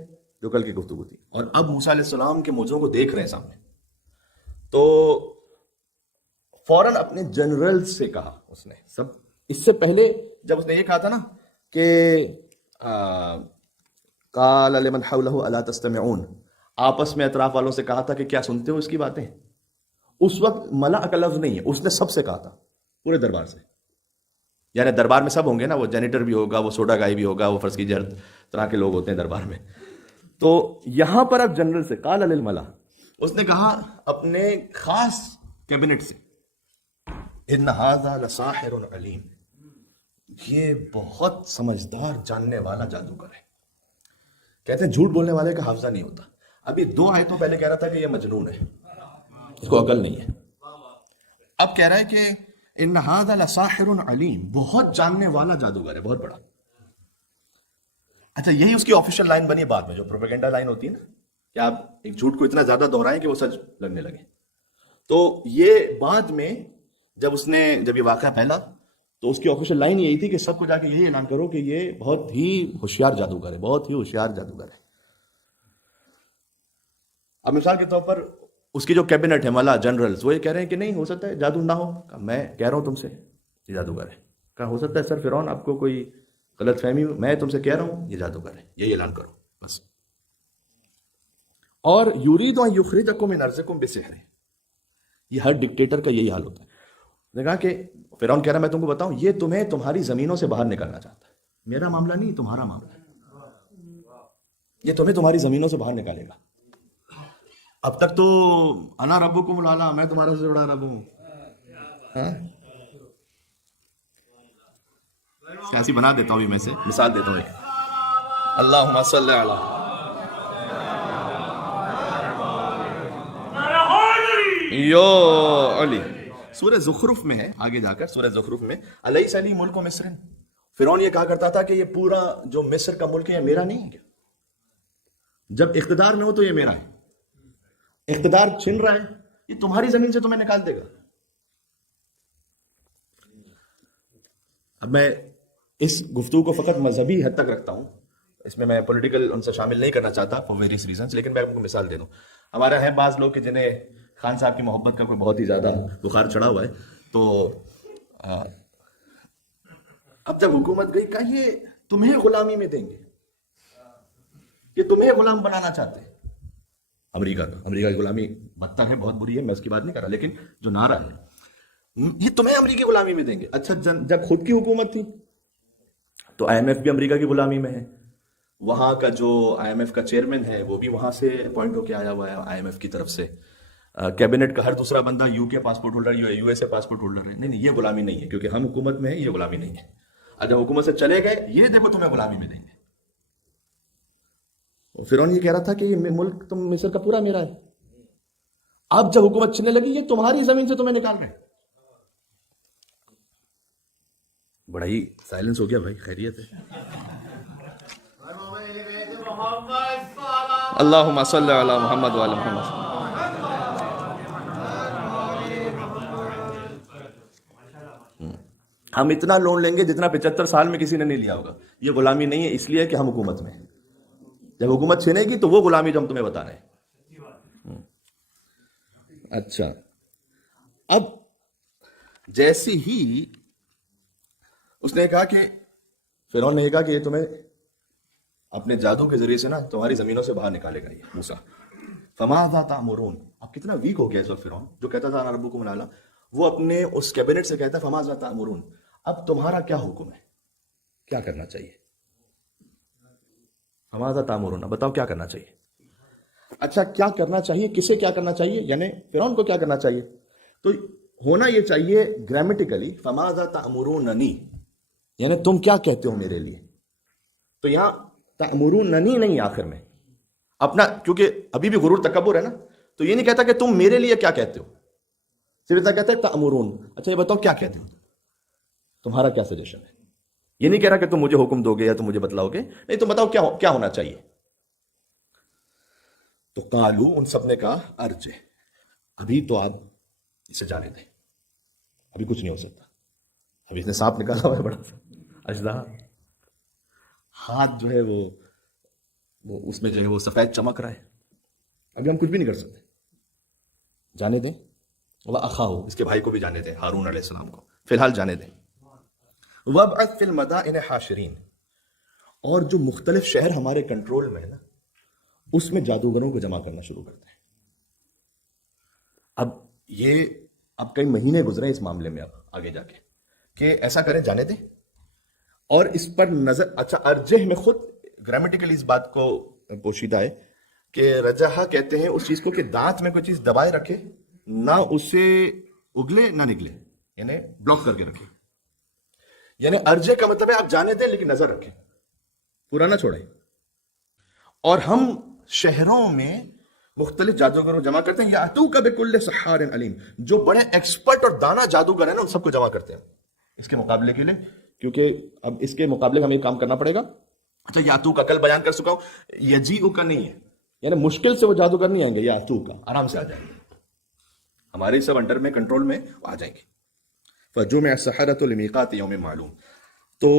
جو کل کی گفتگو تھی، اور اب موسیٰ علیہ السلام کے معجزوں کو دیکھ رہے ہیں سامنے. تو فوراً اپنے جنرل سے کہا اس نے، سب اس سے پہلے جب اس نے یہ کہا تھا نا کہ قال لمن حوله الا تستمعون، آپس میں اطراف والوں سے کہا تھا کہ کیا سنتے ہو اس کی باتیں. اس وقت ملا کا لفظ نہیں ہے، اس نے سب سے کہا تھا، پورے دربار سے. یعنی دربار میں سب ہوں گے نا، وہ جینیٹر بھی ہوگا، وہ سوڈا گائی بھی ہوگا، وہ فرض کیجیے ہر طرح کے لوگ ہوتے ہیں دربار میں. تو یہاں پر اب جنرل سے قال للملا، اس نے کہا اپنے خاص کیبنٹ سے، ان ھذا لساحر علیم، یہ بہت سمجھدار جاننے والا جادوگر ہے. کہتے ہیں جھوٹ بولنے والے کا حافظہ نہیں ہوتا. ابھی 2 آیتوں پہلے کہہ رہا تھا کہ یہ مجنون ہے، اس کو عقل نہیں ہے. اب کہہ رہا ہے کہ ان ھذا لساحر علیم، بہت جاننے والا جادوگر ہے، بہت بڑا. اچھا یہی اس کی آفیشیل لائن بنی بعد میں، جو پروپیگنڈا لائن ہوتی ہے نا کہ آپ ایک جھوٹ کو اتنا زیادہ دہرائیں کہ وہ سچ لگنے لگے. تو یہ بعد میں جب یہ واقعہ پھیلا تو اس کی آفیشیل لائن یہی تھی کہ سب کو جا کے یہی اعلان کرو کہ یہ بہت ہی ہوشیار جادوگر ہے، بہت ہی ہوشیار جادوگر ہے. اب مثال کے طور پر اس کی جو کیبنٹ ہے، ملا جنرلز، وہ یہ کہہ رہے ہیں کہ نہیں ہو سکتا ہے جادو نہ ہو. میں کہہ رہا ہوں تم سے یہ جادوگر ہے. کہا ہو سکتا ہے سر فرعون آپ کو کوئی غلط فہمی، میں تم سے کہہ رہا ہوں یہ جادوگر ہے، یہی اعلان کرو بس. اور یرید ان یخرجکم من ارضکم بسحر، یہ ہر ڈکٹیٹر کا یہی حال ہوتا ہے. نے کہا کہ فرعون کہہ رہا میں تم کو بتاؤں، یہ تمہیں تمہاری زمینوں سے باہر نکالنا چاہتا ہے. میرا معاملہ نہیں، تمہارا معاملہ ہے. یہ تمہیں تمہاری زمینوں سے باہر نکالے گا. اب تک تو انا ربکم الاعلی، میں تمہارا سے بڑا رب ہوں. ایسی بنا دیتا ہوں میں سے مثال دیتا ہوں. اللہم صلی علی یو علی. سورہ زخرف میں ہے، آگے جا کر سورہ زخرف میں الیس لی ملک مصر، فرعون یہ کہا کرتا تھا کہ یہ پورا جو مصر کا ملک ہے یہ میرا نہیں ہے کیا؟ جب اقتدار میں ہو تو یہ میرا ہے، اقتدار چھن رہا ہے یہ تمہاری زمین سے تمہیں نکال دے گا. اب میں اس گفتگو کو فقط مذہبی حد تک رکھتا ہوں، اس میں پولیٹیکل ان سے شامل نہیں کرنا چاہتا فور ویریس ریزنس. لیکن میں آپ کو مثال دے دوں، ہمارے ہیں بعض لوگ کہ جنہیں خان صاحب کی محبت کا کوئی بہت ہی زیادہ بخار چڑھا ہوا ہے. تو اب جب حکومت گئی کہا یہ تمہیں غلامی میں دیں گے، یہ تمہیں غلام بنانا چاہتے ہیں. امریکہ کی غلامی بدتر ہے، بہت بری ہے، میں اس کی بات نہیں کر رہا، لیکن جو نعرہ ہے یہ تمہیں امریکی غلامی میں دیں گے. اچھا جب خود کی حکومت تھی تو آئی ایم ایف بھی امریکہ کی غلامی میں ہے. وہاں کا جو آئی ایم ایف کا چیئرمین ہے وہ بھی وہاں سے اپوائنٹ ہو کے آیا ہوا ہے آئی ایم ایف کی طرف سے. کیبنٹ کا ہر دوسرا بندہ یو کے passport holder, U S A passport holder ہے. نہیں یہ غلامی نہیں ہے، کیونکہ ہم حکومت میں ہیں، یہ غلامی نہیں ہے. اور جب حکومت سے چلے گئے یہ دیکھو تمہیں غلامی میں دیں گے. فرعون یہ کہہ رہا تھا کہ یہ ملک تم مصر کا پورا میرا ہے. اب جب حکومت چلنے لگی یہ تمہاری زمین سے تمہیں نکال رہے ہیں. بڑا ہی سائلنس ہو گیا بھائی، خیریت ہے؟ اللہم صلی علی محمد وعلی محمد. ہم اتنا لون لیں گے جتنا 75 سال میں کسی نے نہیں لیا ہوگا. یہ غلامی نہیں ہے، اس لیے کہ ہم حکومت میں ہیں. جب حکومت چھینے گی تو وہ غلامی جو ہم تمہیں بتا رہے ہیں. اچھا اب جیسی ہی اس نے کہا کہ فرعون نے کہا کہ یہ تمہیں اپنے جادو کے ذریعے سے نا تمہاری زمینوں سے باہر نکالے گا یہ موسیٰ. فماذا تأمرون، اب کتنا ویک ہو گیا اس وقت فرعون جو کہتا تھا انا ربکم الاعلی، وہ اپنے اس کیبنٹ سے کہتا ہے فماذا تأمرون، اب تمہارا کیا حکم ہے، کیا کرنا چاہیے؟ فماذا تأمرون، اب بتاؤ کیا کرنا چاہیے. اچھا کیا کرنا چاہیے، کسے کیا کرنا چاہیے، یعنی فرعون کو کیا کرنا چاہیے؟ تو ہونا یہ چاہیے گرامیٹیکلی فماذا تأمروننی، یعنی تم کیا کہتے ہو میرے لیے. تو یہاں تأمروننی نہیں آخر میں اپنا، کیونکہ ابھی بھی غرور تکبر ہے نا، تو یہ نہیں کہتا کہ تم میرے لیے کیا کہتے ہو، صرف اتنا کہتا ہے تأمرون. اچھا یہ بتاؤ کیا کہتے ہو، تمہارا کیا سجیشن ہے. یہ نہیں کہہ رہا کہ تم مجھے حکم دو گے یا تم مجھے بتلاؤ گے، نہیں تم بتاؤ کیا ہونا چاہیے. تو قالو، ان سب نے کہا ارجع، ابھی تو آپ اسے جانے دیں، ابھی کچھ نہیں ہو سکتا. ابھی اس نے سانپ نکالا ہوا ہے بڑا سا اژدہا، ہاتھ جو ہے وہ اس میں جو ہے وہ سفید چمک رہا ہے، ابھی ہم کچھ بھی نہیں کر سکتے. جانے دیں، وَأَخَاهُ، اس کے بھائی کو بھی جانے دیں، ہارون علیہ السلام کو فی الحال جانے دیں، وَابْعَثْ فِي الْمَدَائِنِ حَاشِرِينَ، اور جو مختلف شہر ہمارے کنٹرول میں ہے نا اس میں جادوگروں کو جمع کرنا شروع کرتے ہیں۔ اب کئی مہینے گزرے اس معاملے میں، اب آگے جا کے کہ ایسا کریں، جانے دیں، اور اس پر نظر، اچھا ارجح میں خود گرامیٹیکلی اس بات کو پوشیدہ ہے کہ رجحہ کہتے ہیں اس چیز کو کہ دانت میں کوئی چیز دبائے رکھے، نہ اسے اگلے نہ نکلے، یعنی بلاک کر کے رکھے، یعنی ارجح کا مطلب ہے آپ جانے دیں لیکن نظر رکھیں، پورا نہ چھوڑیں۔ اور ہم شہروں میں مختلف جادوگروں جمع کرتے ہیں، یاتوک بکل سحار علیم، جو بڑے ایکسپرٹ اور دانا جادوگر ہیں نا ان سب کو جمع کرتے ہیں اس کے مقابلے کے لیے، کیونکہ اب اس کے مقابلے میں ہمیں کام کرنا پڑے گا۔ اچھا یاتو کا کل بیان کر چکا ہوں، یجیء کا نہیں ہے، یعنی مشکل سے وہ جادوگر نہیں آئیں گے، یاتو کا آرام سے آ جائیں گے، ہمارے سب انڈر میں کنٹرول میں آ جائیں گے۔ فجمع السحرة لمیقات یوم معلوم، تو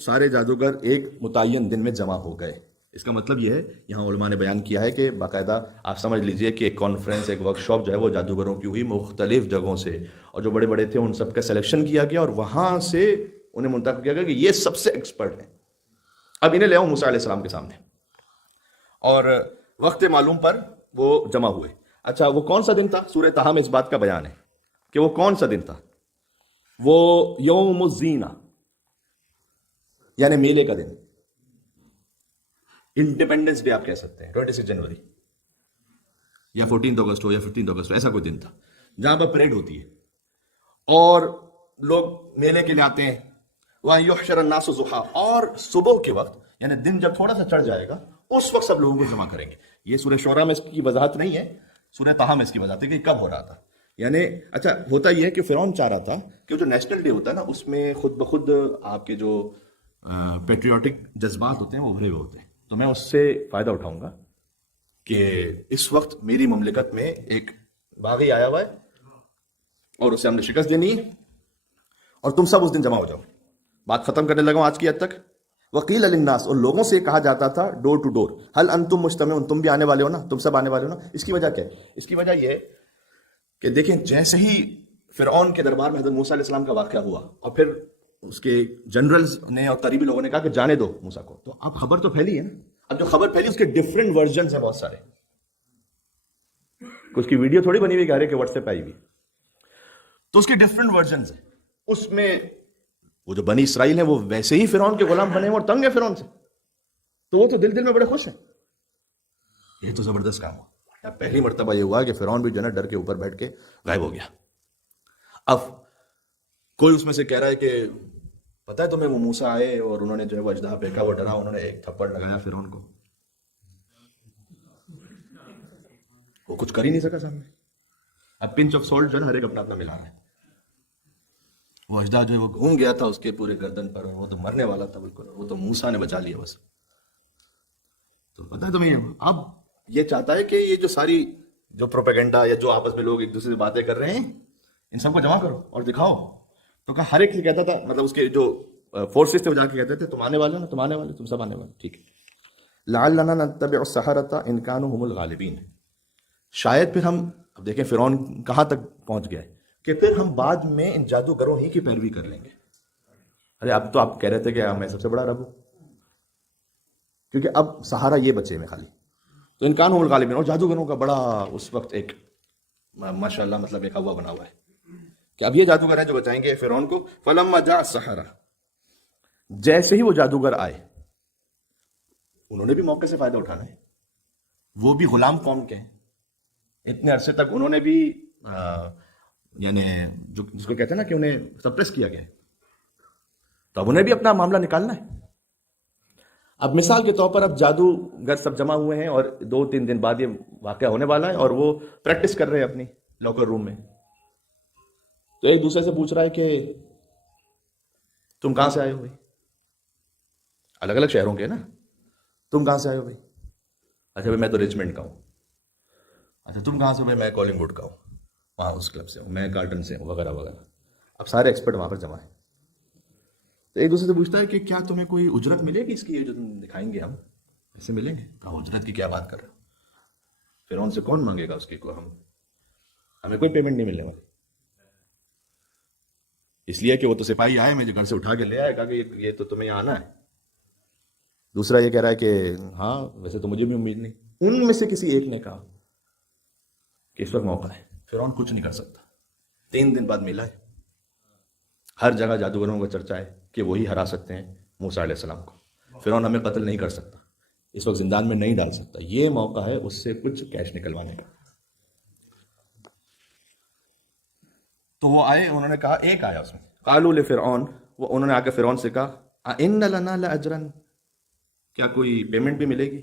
سارے جادوگر ایک متعین دن میں جمع ہو گئے۔ اس کا مطلب یہ ہے، یہاں علماء نے بیان کیا ہے کہ باقاعدہ آپ سمجھ لیجئے کہ ایک کانفرنس، ایک ورکشاپ جو ہے وہ جادوگروں کی ہوئی مختلف جگہوں سے، اور جو بڑے بڑے تھے ان سب کا سلیکشن کیا گیا اور وہاں سے انہیں منتخب کیا گیا کہ یہ سب سے ایکسپرٹ ہیں، اب انہیں لے آؤ موسیٰ علیہ السلام کے سامنے، اور وقت معلوم پر وہ جمع ہوئے۔ اچھا وہ کون سا دن تھا؟ سورہ طٰہٰ میں اس بات کا بیان ہے کہ وہ کون سا دن تھا، وہ یوم الزینہ یعنی میلے کا دن، انڈیپینڈنس ڈے آپ کہہ سکتے ہیں، 26 جنوری یا 14 اگست ہو یا 15 اگست ہو، ایسا کوئی دن تھا جہاں پر پریڈ ہوتی ہے اور لوگ میلے کے لیے آتے ہیں۔ وہاں یحشر الناس ضحیٰ، اور صبح کے وقت یعنی دن جب تھوڑا سا چڑھ جائے گا اس وقت سب لوگوں کو جمع کریں گے۔ یہ سورہ شعراء میں اس کی وضاحت نہیں ہے، سورہ طٰہٰ میں اس کی وضاحت ہے کہ کب ہو رہا تھا۔ یعنی اچھا ہوتا یہ ہے کہ فرعون چاہ رہا تھا کہ جو نیشنل ڈے ہوتا ہے نا اس میں خود بخود آپ کے جو پیٹریوٹک جذبات ہوتے ہیں وہ ابھرے ہوئے ہوتے ہیں، تو میں اس سے فائدہ اٹھاؤں گا کہ اس وقت میری مملکت میں ایک باغی آیا ہوا ہے اور اسے ہم نے شکست دینی ہے اور تم سب اس دن جمع ہو جاؤ۔ بات ختم کرنے لگا ہوں آج کی حد تک۔ وقیل للناس، اور لوگوں سے کہا جاتا تھا ڈور ٹو ڈور، هل انتم مجتمعون، تم بھی آنے والے ہو نا، تم سب آنے والے ہو نا۔ اس کی وجہ کیا ہے؟ اس کی وجہ یہ ہے کہ دیکھیں جیسے ہی فرعون کے دربار میں حضرت موسیٰ علیہ السلام کا واقعہ ہوا اور پھر اس کے جنرلز نے اور قریبی لوگوں نے کہا کہ جانے دو موسیٰ کو، تو اب خبر تو پھیلی ہے نا، اب جو خبر پھیلی اس کے ڈفرینٹ ورژنز ہیں بہت سارے، اس کی ویڈیو تھوڑی بنی ہوئی کہ ہر ایک واٹس ایپ آئی ہوئی، تو اس کے ڈفرینٹ ورژنز ہیں۔ اس میں وہ جو بنی اسرائیل ہیں وہ ویسے ہی فرعون کے غلام بنے ہیں اور تنگ ہے فرعون سے، تو وہ تو دل میں بڑے خوش ہیں۔ یہ تو زبردست کام ہوا، پہلی مرتبہ یہ ہوا کہ فرعون بھی جو ہے نا ڈر کے اوپر بیٹھ کے غائب ہو گیا۔ اب کوئی اس میں سے کہہ رہا ہے کہ پتہ ہے تمہیں وہ موسیٰ آئے اور انہوں نے جو ہے وہ اژدہا پھینکا، وہ ڈرا، انہوں نے ایک تھپڑ لگایا فرعون کو، وہ کچھ کر ہی نہیں سکا سامنے۔ اب پنچ آف سالٹ جو ہے نا ہر ایک اپنا اپنا ملا رہا ہے۔ وہ اژدہا جو ہے وہ گھوم گیا تھا اس کے پورے گردن پر، وہ تو مرنے والا تھا بالکل، وہ تو موسیٰ نے بچا لیا بس۔ تو پتہ ہے تمہیں اب یہ چاہتا ہے کہ یہ جو ساری جو پروپیگنڈا یا جو آپس میں لوگ ایک دوسرے سے باتیں کر رہے ہیں ان سب کو جمع کرو اور دکھاؤ۔ تو کہا ہر ایک سے کہتا تھا، مطلب اس کے جو فورسز تھے وہ جا کے کہتے تھے تم آنے والے ہو نا، تم آنے والے، تم سب آنے والے، ٹھیک ہے۔ لعلنا نتبع السحرة ان كانوا هم الغالبین، شاید پھر ہم، اب دیکھیں فرعون کہاں تک پہنچ گیا ہے کہ پھر ہم بعد میں ان جادوگروں ہی کی پیروی کر لیں گے۔ ارے اب تو آپ کہہ رہے تھے کہ میں سب سے بڑا رب ہوں، کیونکہ اب سہارا یہ بچے میں خالی، تو ان كانوا هم الغالبین، اور جادوگروں کا بڑا اس وقت ایک ماشاءاللہ مطلب ایک ہوا بنا ہوا ہے کہ اب یہ جادوگر ہیں جو بچائیں گے فرعون کو۔ فلما جاء السحرة، جیسے ہی وہ جادوگر آئے، انہوں نے بھی موقع سے فائدہ اٹھانا ہے، وہ بھی غلام قوم کے ہیں، اتنے عرصے تک انہوں نے بھی یعنی جو جس کو کہتے ہیں نا کہ انہیں سپریس کیا گیا ہے، تو اب انہیں بھی اپنا معاملہ نکالنا ہے۔ اب مثال کے طور پر اب جادوگر سب جمع ہوئے ہیں اور 2-3 دن بعد یہ واقعہ ہونے والا ہے اور وہ پریکٹس کر رہے ہیں اپنی لاکر روم میں، تو ایک دوسرے سے پوچھ رہا ہے کہ تم کہاں سے آئے ہو بھائی، الگ الگ شہروں کے نا، تم کہاں سے آئے ہو بھائی؟ اچھا بھائی میں تو ریچمنڈ کا ہوں۔ اچھا تم کہاں سے؟ بھائی میں کالنگ ووڈ کا ہوں، وہاں اس کلب سے ہوں، میں کارٹن سے ہوں، وغیرہ وغیرہ۔ اب سارے ایکسپرٹ وہاں پر جمع ہیں، تو ایک دوسرے سے پوچھتا ہے کہ کیا تمہیں کوئی اجرت ملے گی اس کی، جو تم دکھائیں گے ہم ایسے ملیں گے؟ کہا اجرت کی کیا بات کر رہے ہو، فرعون سے کون مانگے گا اس کی کو ہم؟ ہمیں کوئی پیمنٹ نہیں ملنے والی، اس لیے کہ وہ تو سپاہی آئے مجھے گھر سے اٹھا کے لے آئے، کہا کہ یہ تو تمہیں یہاں آنا ہے۔ دوسرا یہ کہہ رہا ہے کہ ہاں ویسے تو مجھے بھی امید نہیں۔ ان میں سے کسی ایک نے کہا کہ اس وقت موقع ہے، فرعون کچھ نہیں کر سکتا، 3 دن بعد ملا ہے، ہر جگہ جادوگروں کا چرچا ہے کہ وہی ہرا سکتے ہیں موسیٰ علیہ السلام کو، فرعون ہمیں قتل نہیں کر سکتا، اس وقت زندان میں نہیں ڈال سکتا، یہ موقع ہے اس سے کچھ کیش نکلوانے کا۔ تو وہ آئے، انہوں نے کہا، ایک آیا اس میں، قالوا لفرعون، وہ انہوں نے آ کے فرعون سے کہا ان لنا لاجرا، کیا کوئی پیمنٹ بھی ملے گی؟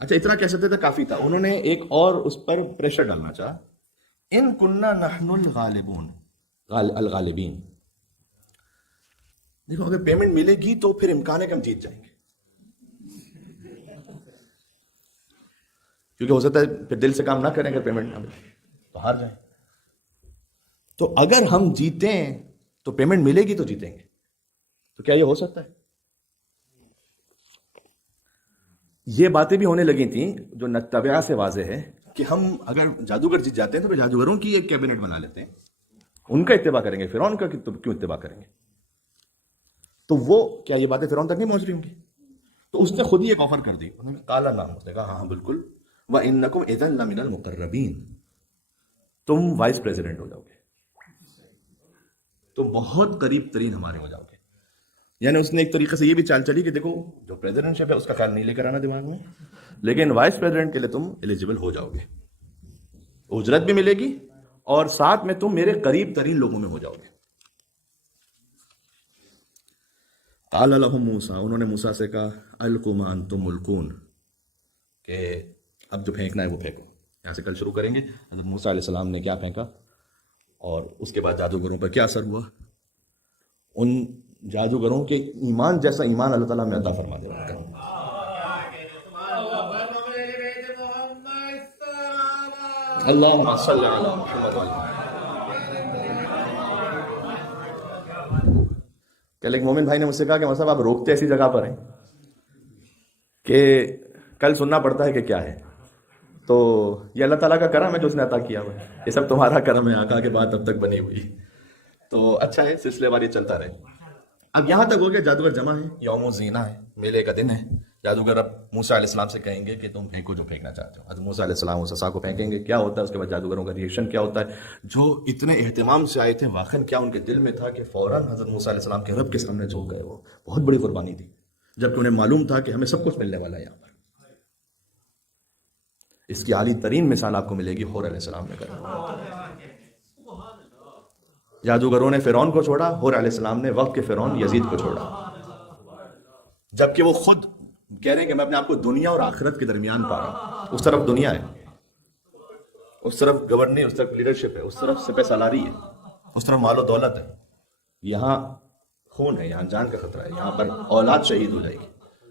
اچھا اتنا کہہ سکتے تھے کافی تھا، انہوں نے ایک اور اس پر پریشر ڈالنا چاہا، ان کننا نحن الغالبون، الغالبین، دیکھو اگر پیمنٹ ملے گی تو پھر امکان ہے کہ ہم جیت جائیں گے، کیونکہ ہو سکتا ہے پھر دل سے کام نہ کریں، اگر پیمنٹ نہ ملے تو ہار جائیں، تو اگر ہم جیتیں تو پیمنٹ ملے گی تو جیتیں گے، تو کیا یہ ہو سکتا ہے؟ یہ باتیں بھی ہونے لگی تھیں جو نتبعہ سے واضح ہے کہ ہم اگر جادوگر جیت جاتے ہیں تو پھر جادوگروں کی ایک کیبنٹ بنا لیتے ہیں، ان کا اتباع کریں گے، فرعون کا کیوں اتباع کریں گے؟ تو وہ کیا یہ باتیں فرعون تک نہیں پہنچ رہی ہوں گی؟ تو اس نے خود ہی ایک آفر کر دی، انہوں نے کالا نام، اس نے کہا ہاں بالکل، وَإِنَّكُمْ إِذًا لَمِنَ الْمُقَرَّبِينَ، تم وائس پریزیڈنٹ ہو جاؤ گے، تم بہت قریب ترین ہمارے ہو جاؤ گے۔ یعنی اس نے ایک طریقے سے یہ بھی چال چلی کہ دیکھو جو پریزیڈنٹ شپ ہے اس کا خیال نہیں لے کر آنا دماغ میں، لیکن وائس پریزیڈنٹ کے لیے تم ایلیجیبل ہو جاؤ گے، اجرت بھی ملے گی اور ساتھ میں تم میرے قریب ترین لوگوں میں ہو جاؤ گے۔ قال لهم موسیٰ، انہوں نے موسیٰ سے کہا القوا ما انتم ملقون، کہ اب جو پھینکنا ہے وہ پھینکو۔ یہاں سے کل شروع کریں گے حضرت موسیٰ علیہ السلام نے کیا پھینکا اور اس کے بعد جادوگروں پر کیا اثر ہوا، ان جادوگروں کے ایمان جیسا ایمان اللہ تعالیٰ میں عطا فرما دے رہا ہے۔ اللہم صلی علی محمد۔ کل ایک مومن بھائی نے مجھ سے کہا کہ مصعب آپ روکتے ایسی جگہ پر ہیں کہ کل سننا پڑتا ہے کہ کیا ہے، تو یہ اللہ تعالیٰ کا کرم ہے جو اس نے عطا کیا ہوا ہے، یہ سب تمہارا کرم ہے، آقا کے بعد اب تک بنی ہوئی، تو اچھا ہے سلسلے وار یہ چلتا رہے۔ اب یہاں تک ہو گیا جادوگر جمع ہے، یوم الزینہ ہے، میلے کا دن ہے، جادوگر اب موسیٰ علیہ السلام سے کہیں گے کہ تم پھینکو جو پھینکنا چاہتے ہو، حضرت موسیٰ علیہ السلام اس عصا کو پھینکیں گے، کیا ہوتا ہے اس کے بعد جادوگروں کا ریئیکشن کیا ہوتا ہے، جو اتنے اہتمام سے آئے تھے واقعاً کیا ان کے دل میں تھا کہ فوراً حضرت موسیٰ علیہ السلام کے رب کے سامنے جھک گئے، وہ بہت بڑی قربانی تھی، جبکہ انہیں معلوم تھا کہ ہمیں سب کچھ ملنے والا ہے یہاں پر۔ اس کی عالی ترین مثال آپ کو ملے گی حور علیہ السلام نے کرا، جادوگروں نے فرعون کو چھوڑا، حور علیہ السلام نے وقت کے فرعون یزید کو چھوڑا، جبکہ وہ خود کہہ رہے ہیں کہ میں اپنے آپ کو دنیا اور آخرت کے درمیان پا رہا ہوں، اس طرف دنیا ہے، اس طرف گورننگ، اس طرف لیڈرشپ ہے، اس طرف سپہ سالاری ہے، اس طرف مال و دولت ہے، یہاں خون ہے، یہاں جان کا خطرہ ہے، یہاں پر اولاد شہید ہو جائے گی،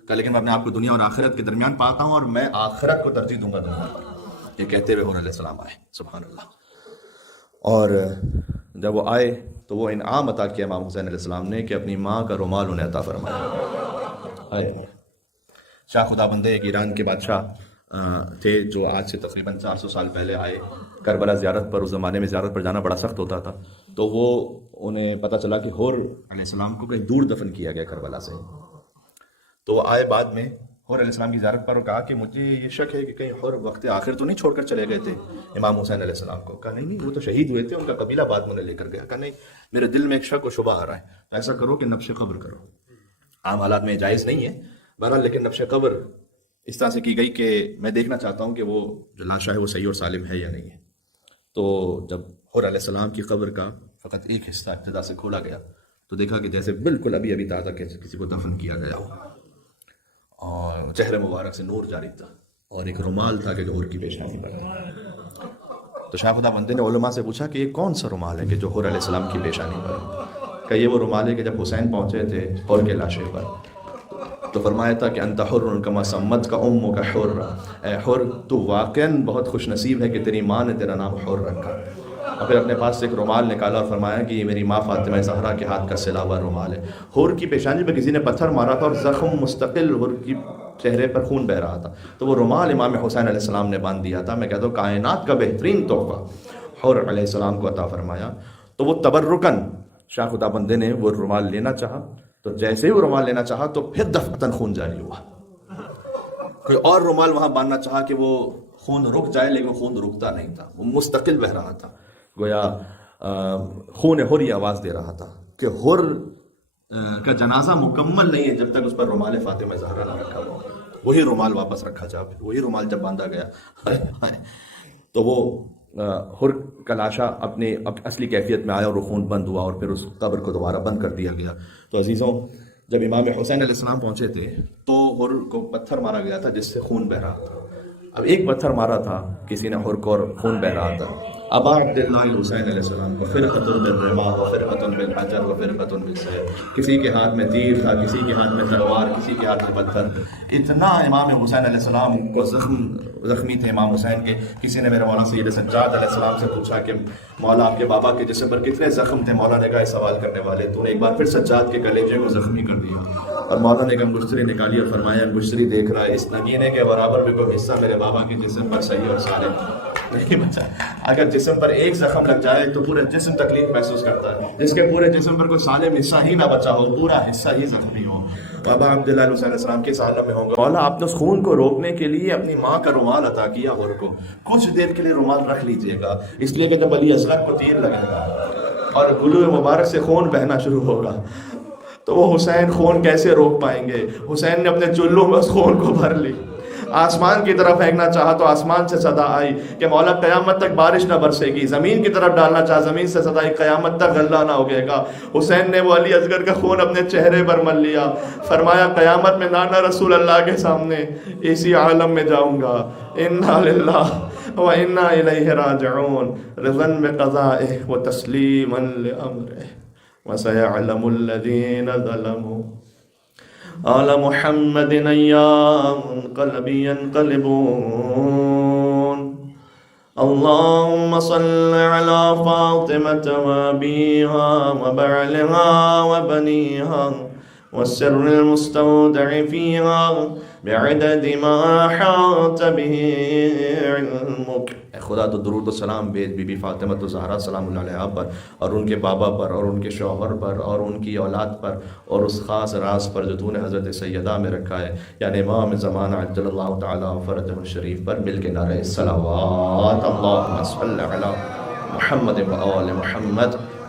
کہ لیکن میں اپنے آپ کو دنیا اور آخرت کے درمیان پاتا ہوں اور میں آخرت کو ترجیح دوں گا دنیا پر، یہ کہتے ہوئے حور علیہ السلام آئے، سبحان اللہ۔ اور جب وہ آئے تو وہ انعام عطا کیا امام حسین علیہ السلام نے کہ اپنی ماں کا رومال انہیں عطا فرمایا۔ شاہ خدا بندے ایک ایران کے بادشاہ تھے جو آج سے تقریباً 400 سال پہلے آئے کربلا زیارت پر، اس زمانے میں زیارت پر جانا بڑا سخت ہوتا تھا، تو وہ انہیں پتہ چلا کہ حور علیہ السلام کو کہیں دور دفن کیا گیا کربلا سے، تو وہ آئے بعد میں حور علیہ السلام کی زیارت پر اور کہا کہ مجھے یہ شک ہے کہ کہیں حور وقت آخر تو نہیں چھوڑ کر چلے گئے تھے امام حسین علیہ السلام کو؟ کہا نہیں وہ تو شہید ہوئے تھے، ان کا قبیلہ بعد میں انہیں لے کر گیا۔ کہا نہیں میرے دل میں ایک شک و شبہ آ رہا ہے، ایسا کرو کہ نبش قبر کرو، عام حالات میں جائز نہیں ہے بہرحال، لیکن نبش قبر اس طرح سے کی گئی کہ میں دیکھنا چاہتا ہوں کہ وہ جو لاشا ہے وہ صحیح اور سالم ہے یا نہیں ہے۔ تو جب حور علیہ السلام کی قبر کا فقط ایک حصہ ابتدا سے کھولا گیا تو دیکھا کہ جیسے بالکل ابھی تازہ کسی کو دفن کیا گیا ہو، اور چہرے مبارک سے نور جاری تھا، اور ایک رومال تھا کہ جو حور کی پیشانی پر تھا۔ تو شاہ خدا بندے نے علماء سے پوچھا کہ یہ کون سا رومال ہے کہ جو حور علیہ السلام کی پیشانی پر؟ کہ یہ وہ رومال ہے کہ جب حسین پہنچے تھے حور کے لاشے پر تو فرمایا تھا کہ انت حر کما سمت کا امک حر، اے حر تو واقعاً بہت خوش نصیب ہے کہ تیری ماں نے تیرا نام حر رکھا۔ اور پھر اپنے پاس سے ایک رومال نکالا اور فرمایا کہ یہ میری ماں فاطمہ زہرا کے ہاتھ کا سلا ہوا رومال ہے۔ حور کی پیشانی پہ کسی نے پتھر مارا تھا اور زخم مستقل حور کی چہرے پر خون بہ رہا تھا، تو وہ رومال امام حسین علیہ السلام نے باندھ دیا تھا۔ میں کہتا ہوں کائنات کا بہترین تحفہ حور علیہ السلام کو عطا فرمایا۔ تو وہ تبرکن شاہ خدا بندے نے وہ رومال لینا چاہا، تو جیسے ہی وہ رومال لینا چاہا تو پھر دفعتاً خون جاری ہوا۔ کوئی اور رومال وہاں باندھنا چاہا کہ وہ خون رک جائے، لیکن خون رکتا نہیں تھا، وہ مستقل بہ رہا تھا، گویا خون حری آواز دے رہا تھا کہ حر کا جنازہ مکمل نہیں ہے جب تک اس پر رومال فاطمہ زہرا نہ رکھا ہوا۔ وہی رومال واپس رکھا جا، پھر وہی رومال جب باندھا گیا تو وہ حر کا لاشا اپنے اصلی کیفیت میں آیا اور وہ خون بند ہوا اور پھر اس قبر کو دوبارہ بند کر دیا گیا۔ تو عزیزوں، جب امام حسین علیہ السلام پہنچے تھے تو حر کو پتھر مارا گیا تھا جس سے خون بہ رہا تھا۔ اب ایک پتھر مارا تھا کسی نے حر کو اور خون بہ رہا تھا۔ ابا عبداللہ حسین علیہ السلام کو فرقۃ بالرماح و فرقۃ بالحجر و فرقۃ بالسیف، کسی کے ہاتھ میں تیر تھا، کسی کے ہاتھ میں تلوار، کسی کے ہاتھ میں پتھر۔ اتنا امام حسین علیہ السلام کو زخمی تھے امام حسین کے۔ کسی نے میرے مولا سید سجاد علیہ السلام سے پوچھا کہ مولا آپ کے بابا کے جسم پر کتنے زخم تھے؟ مولا نے کہا سوال کرنے والے، تو نے ایک بار پھر سجاد کے کلیجے کو زخمی کر دیا۔ اور مولا نے ایک انگشتری نکالی اور فرمایا انگشتری دیکھ رہا ہے، اس نگینے کے برابر بھی کوئی حصہ میرے بابا کے جسم پر صحیح اور سالم نہیں بچا۔ اگر جسم پر ایک زخم لگ جائے تو پورا جسم تکلیف محسوس کرتا ہے، جس کے پورے جسم پر کوئی سالم حصہ ہی نہ بچا ہو، پورا حصہ ہی زخمی ہو۔ بابا عبداللہ حسین علیہ السلام کے عالم میں ہوں گے۔ مولا آپ نے اس خون کو روکنے کے لیے اپنی ماں کا رومال عطا کیا حر کو، کچھ دیر کے لیے رومال رکھ لیجئے گا، اس لیے کہ جب علی اصغر کو تیر لگے گا اور گلو مبارک سے خون بہنا شروع ہوگا تو وہ حسین خون کیسے روک پائیں گے؟ حسین نے اپنے چلوں میں اس خون کو بھر لی، آسمان کی طرف پھینکنا چاہا تو آسمان سے صدا آئی کہ مولا قیامت تک بارش نہ برسے گی، زمین کی طرف ڈالنا چاہا، زمین سے صدا آئی قیامت تک غلہ نہ اگے گا۔ حسین نے وہ علی اصغر کا خون اپنے چہرے پر مل لیا، فرمایا قیامت میں نانا رسول اللہ کے سامنے اسی عالم میں جاؤں گا، انا للہ و انا الیہ راجعون، رضا بقضائہ و تسلیما لامرہ وسيعلم الذين ظلموا على محمد أيام قلب ينقلبون اللهم صل على فاطمة وأبيها وبعلها وبنيها والسر المستودع فيها بعدد ما أحاط به علمك۔ اے خدا تو درود و سلام بھیج بی بی فاطمہ الزہرا سلام اللہ علیہا پر اور ان کے بابا پر اور ان کے شوہر پر اور ان کی اولاد پر اور اس خاص راز پر جو تو نے حضرت سیدہ میں رکھا ہے، یعنی امام زمانہ عجل اللہ تعالیٰ فرجہ الشریف پر مل کے نعرہ صلوات اللہم صل علی محمد و آل محمد۔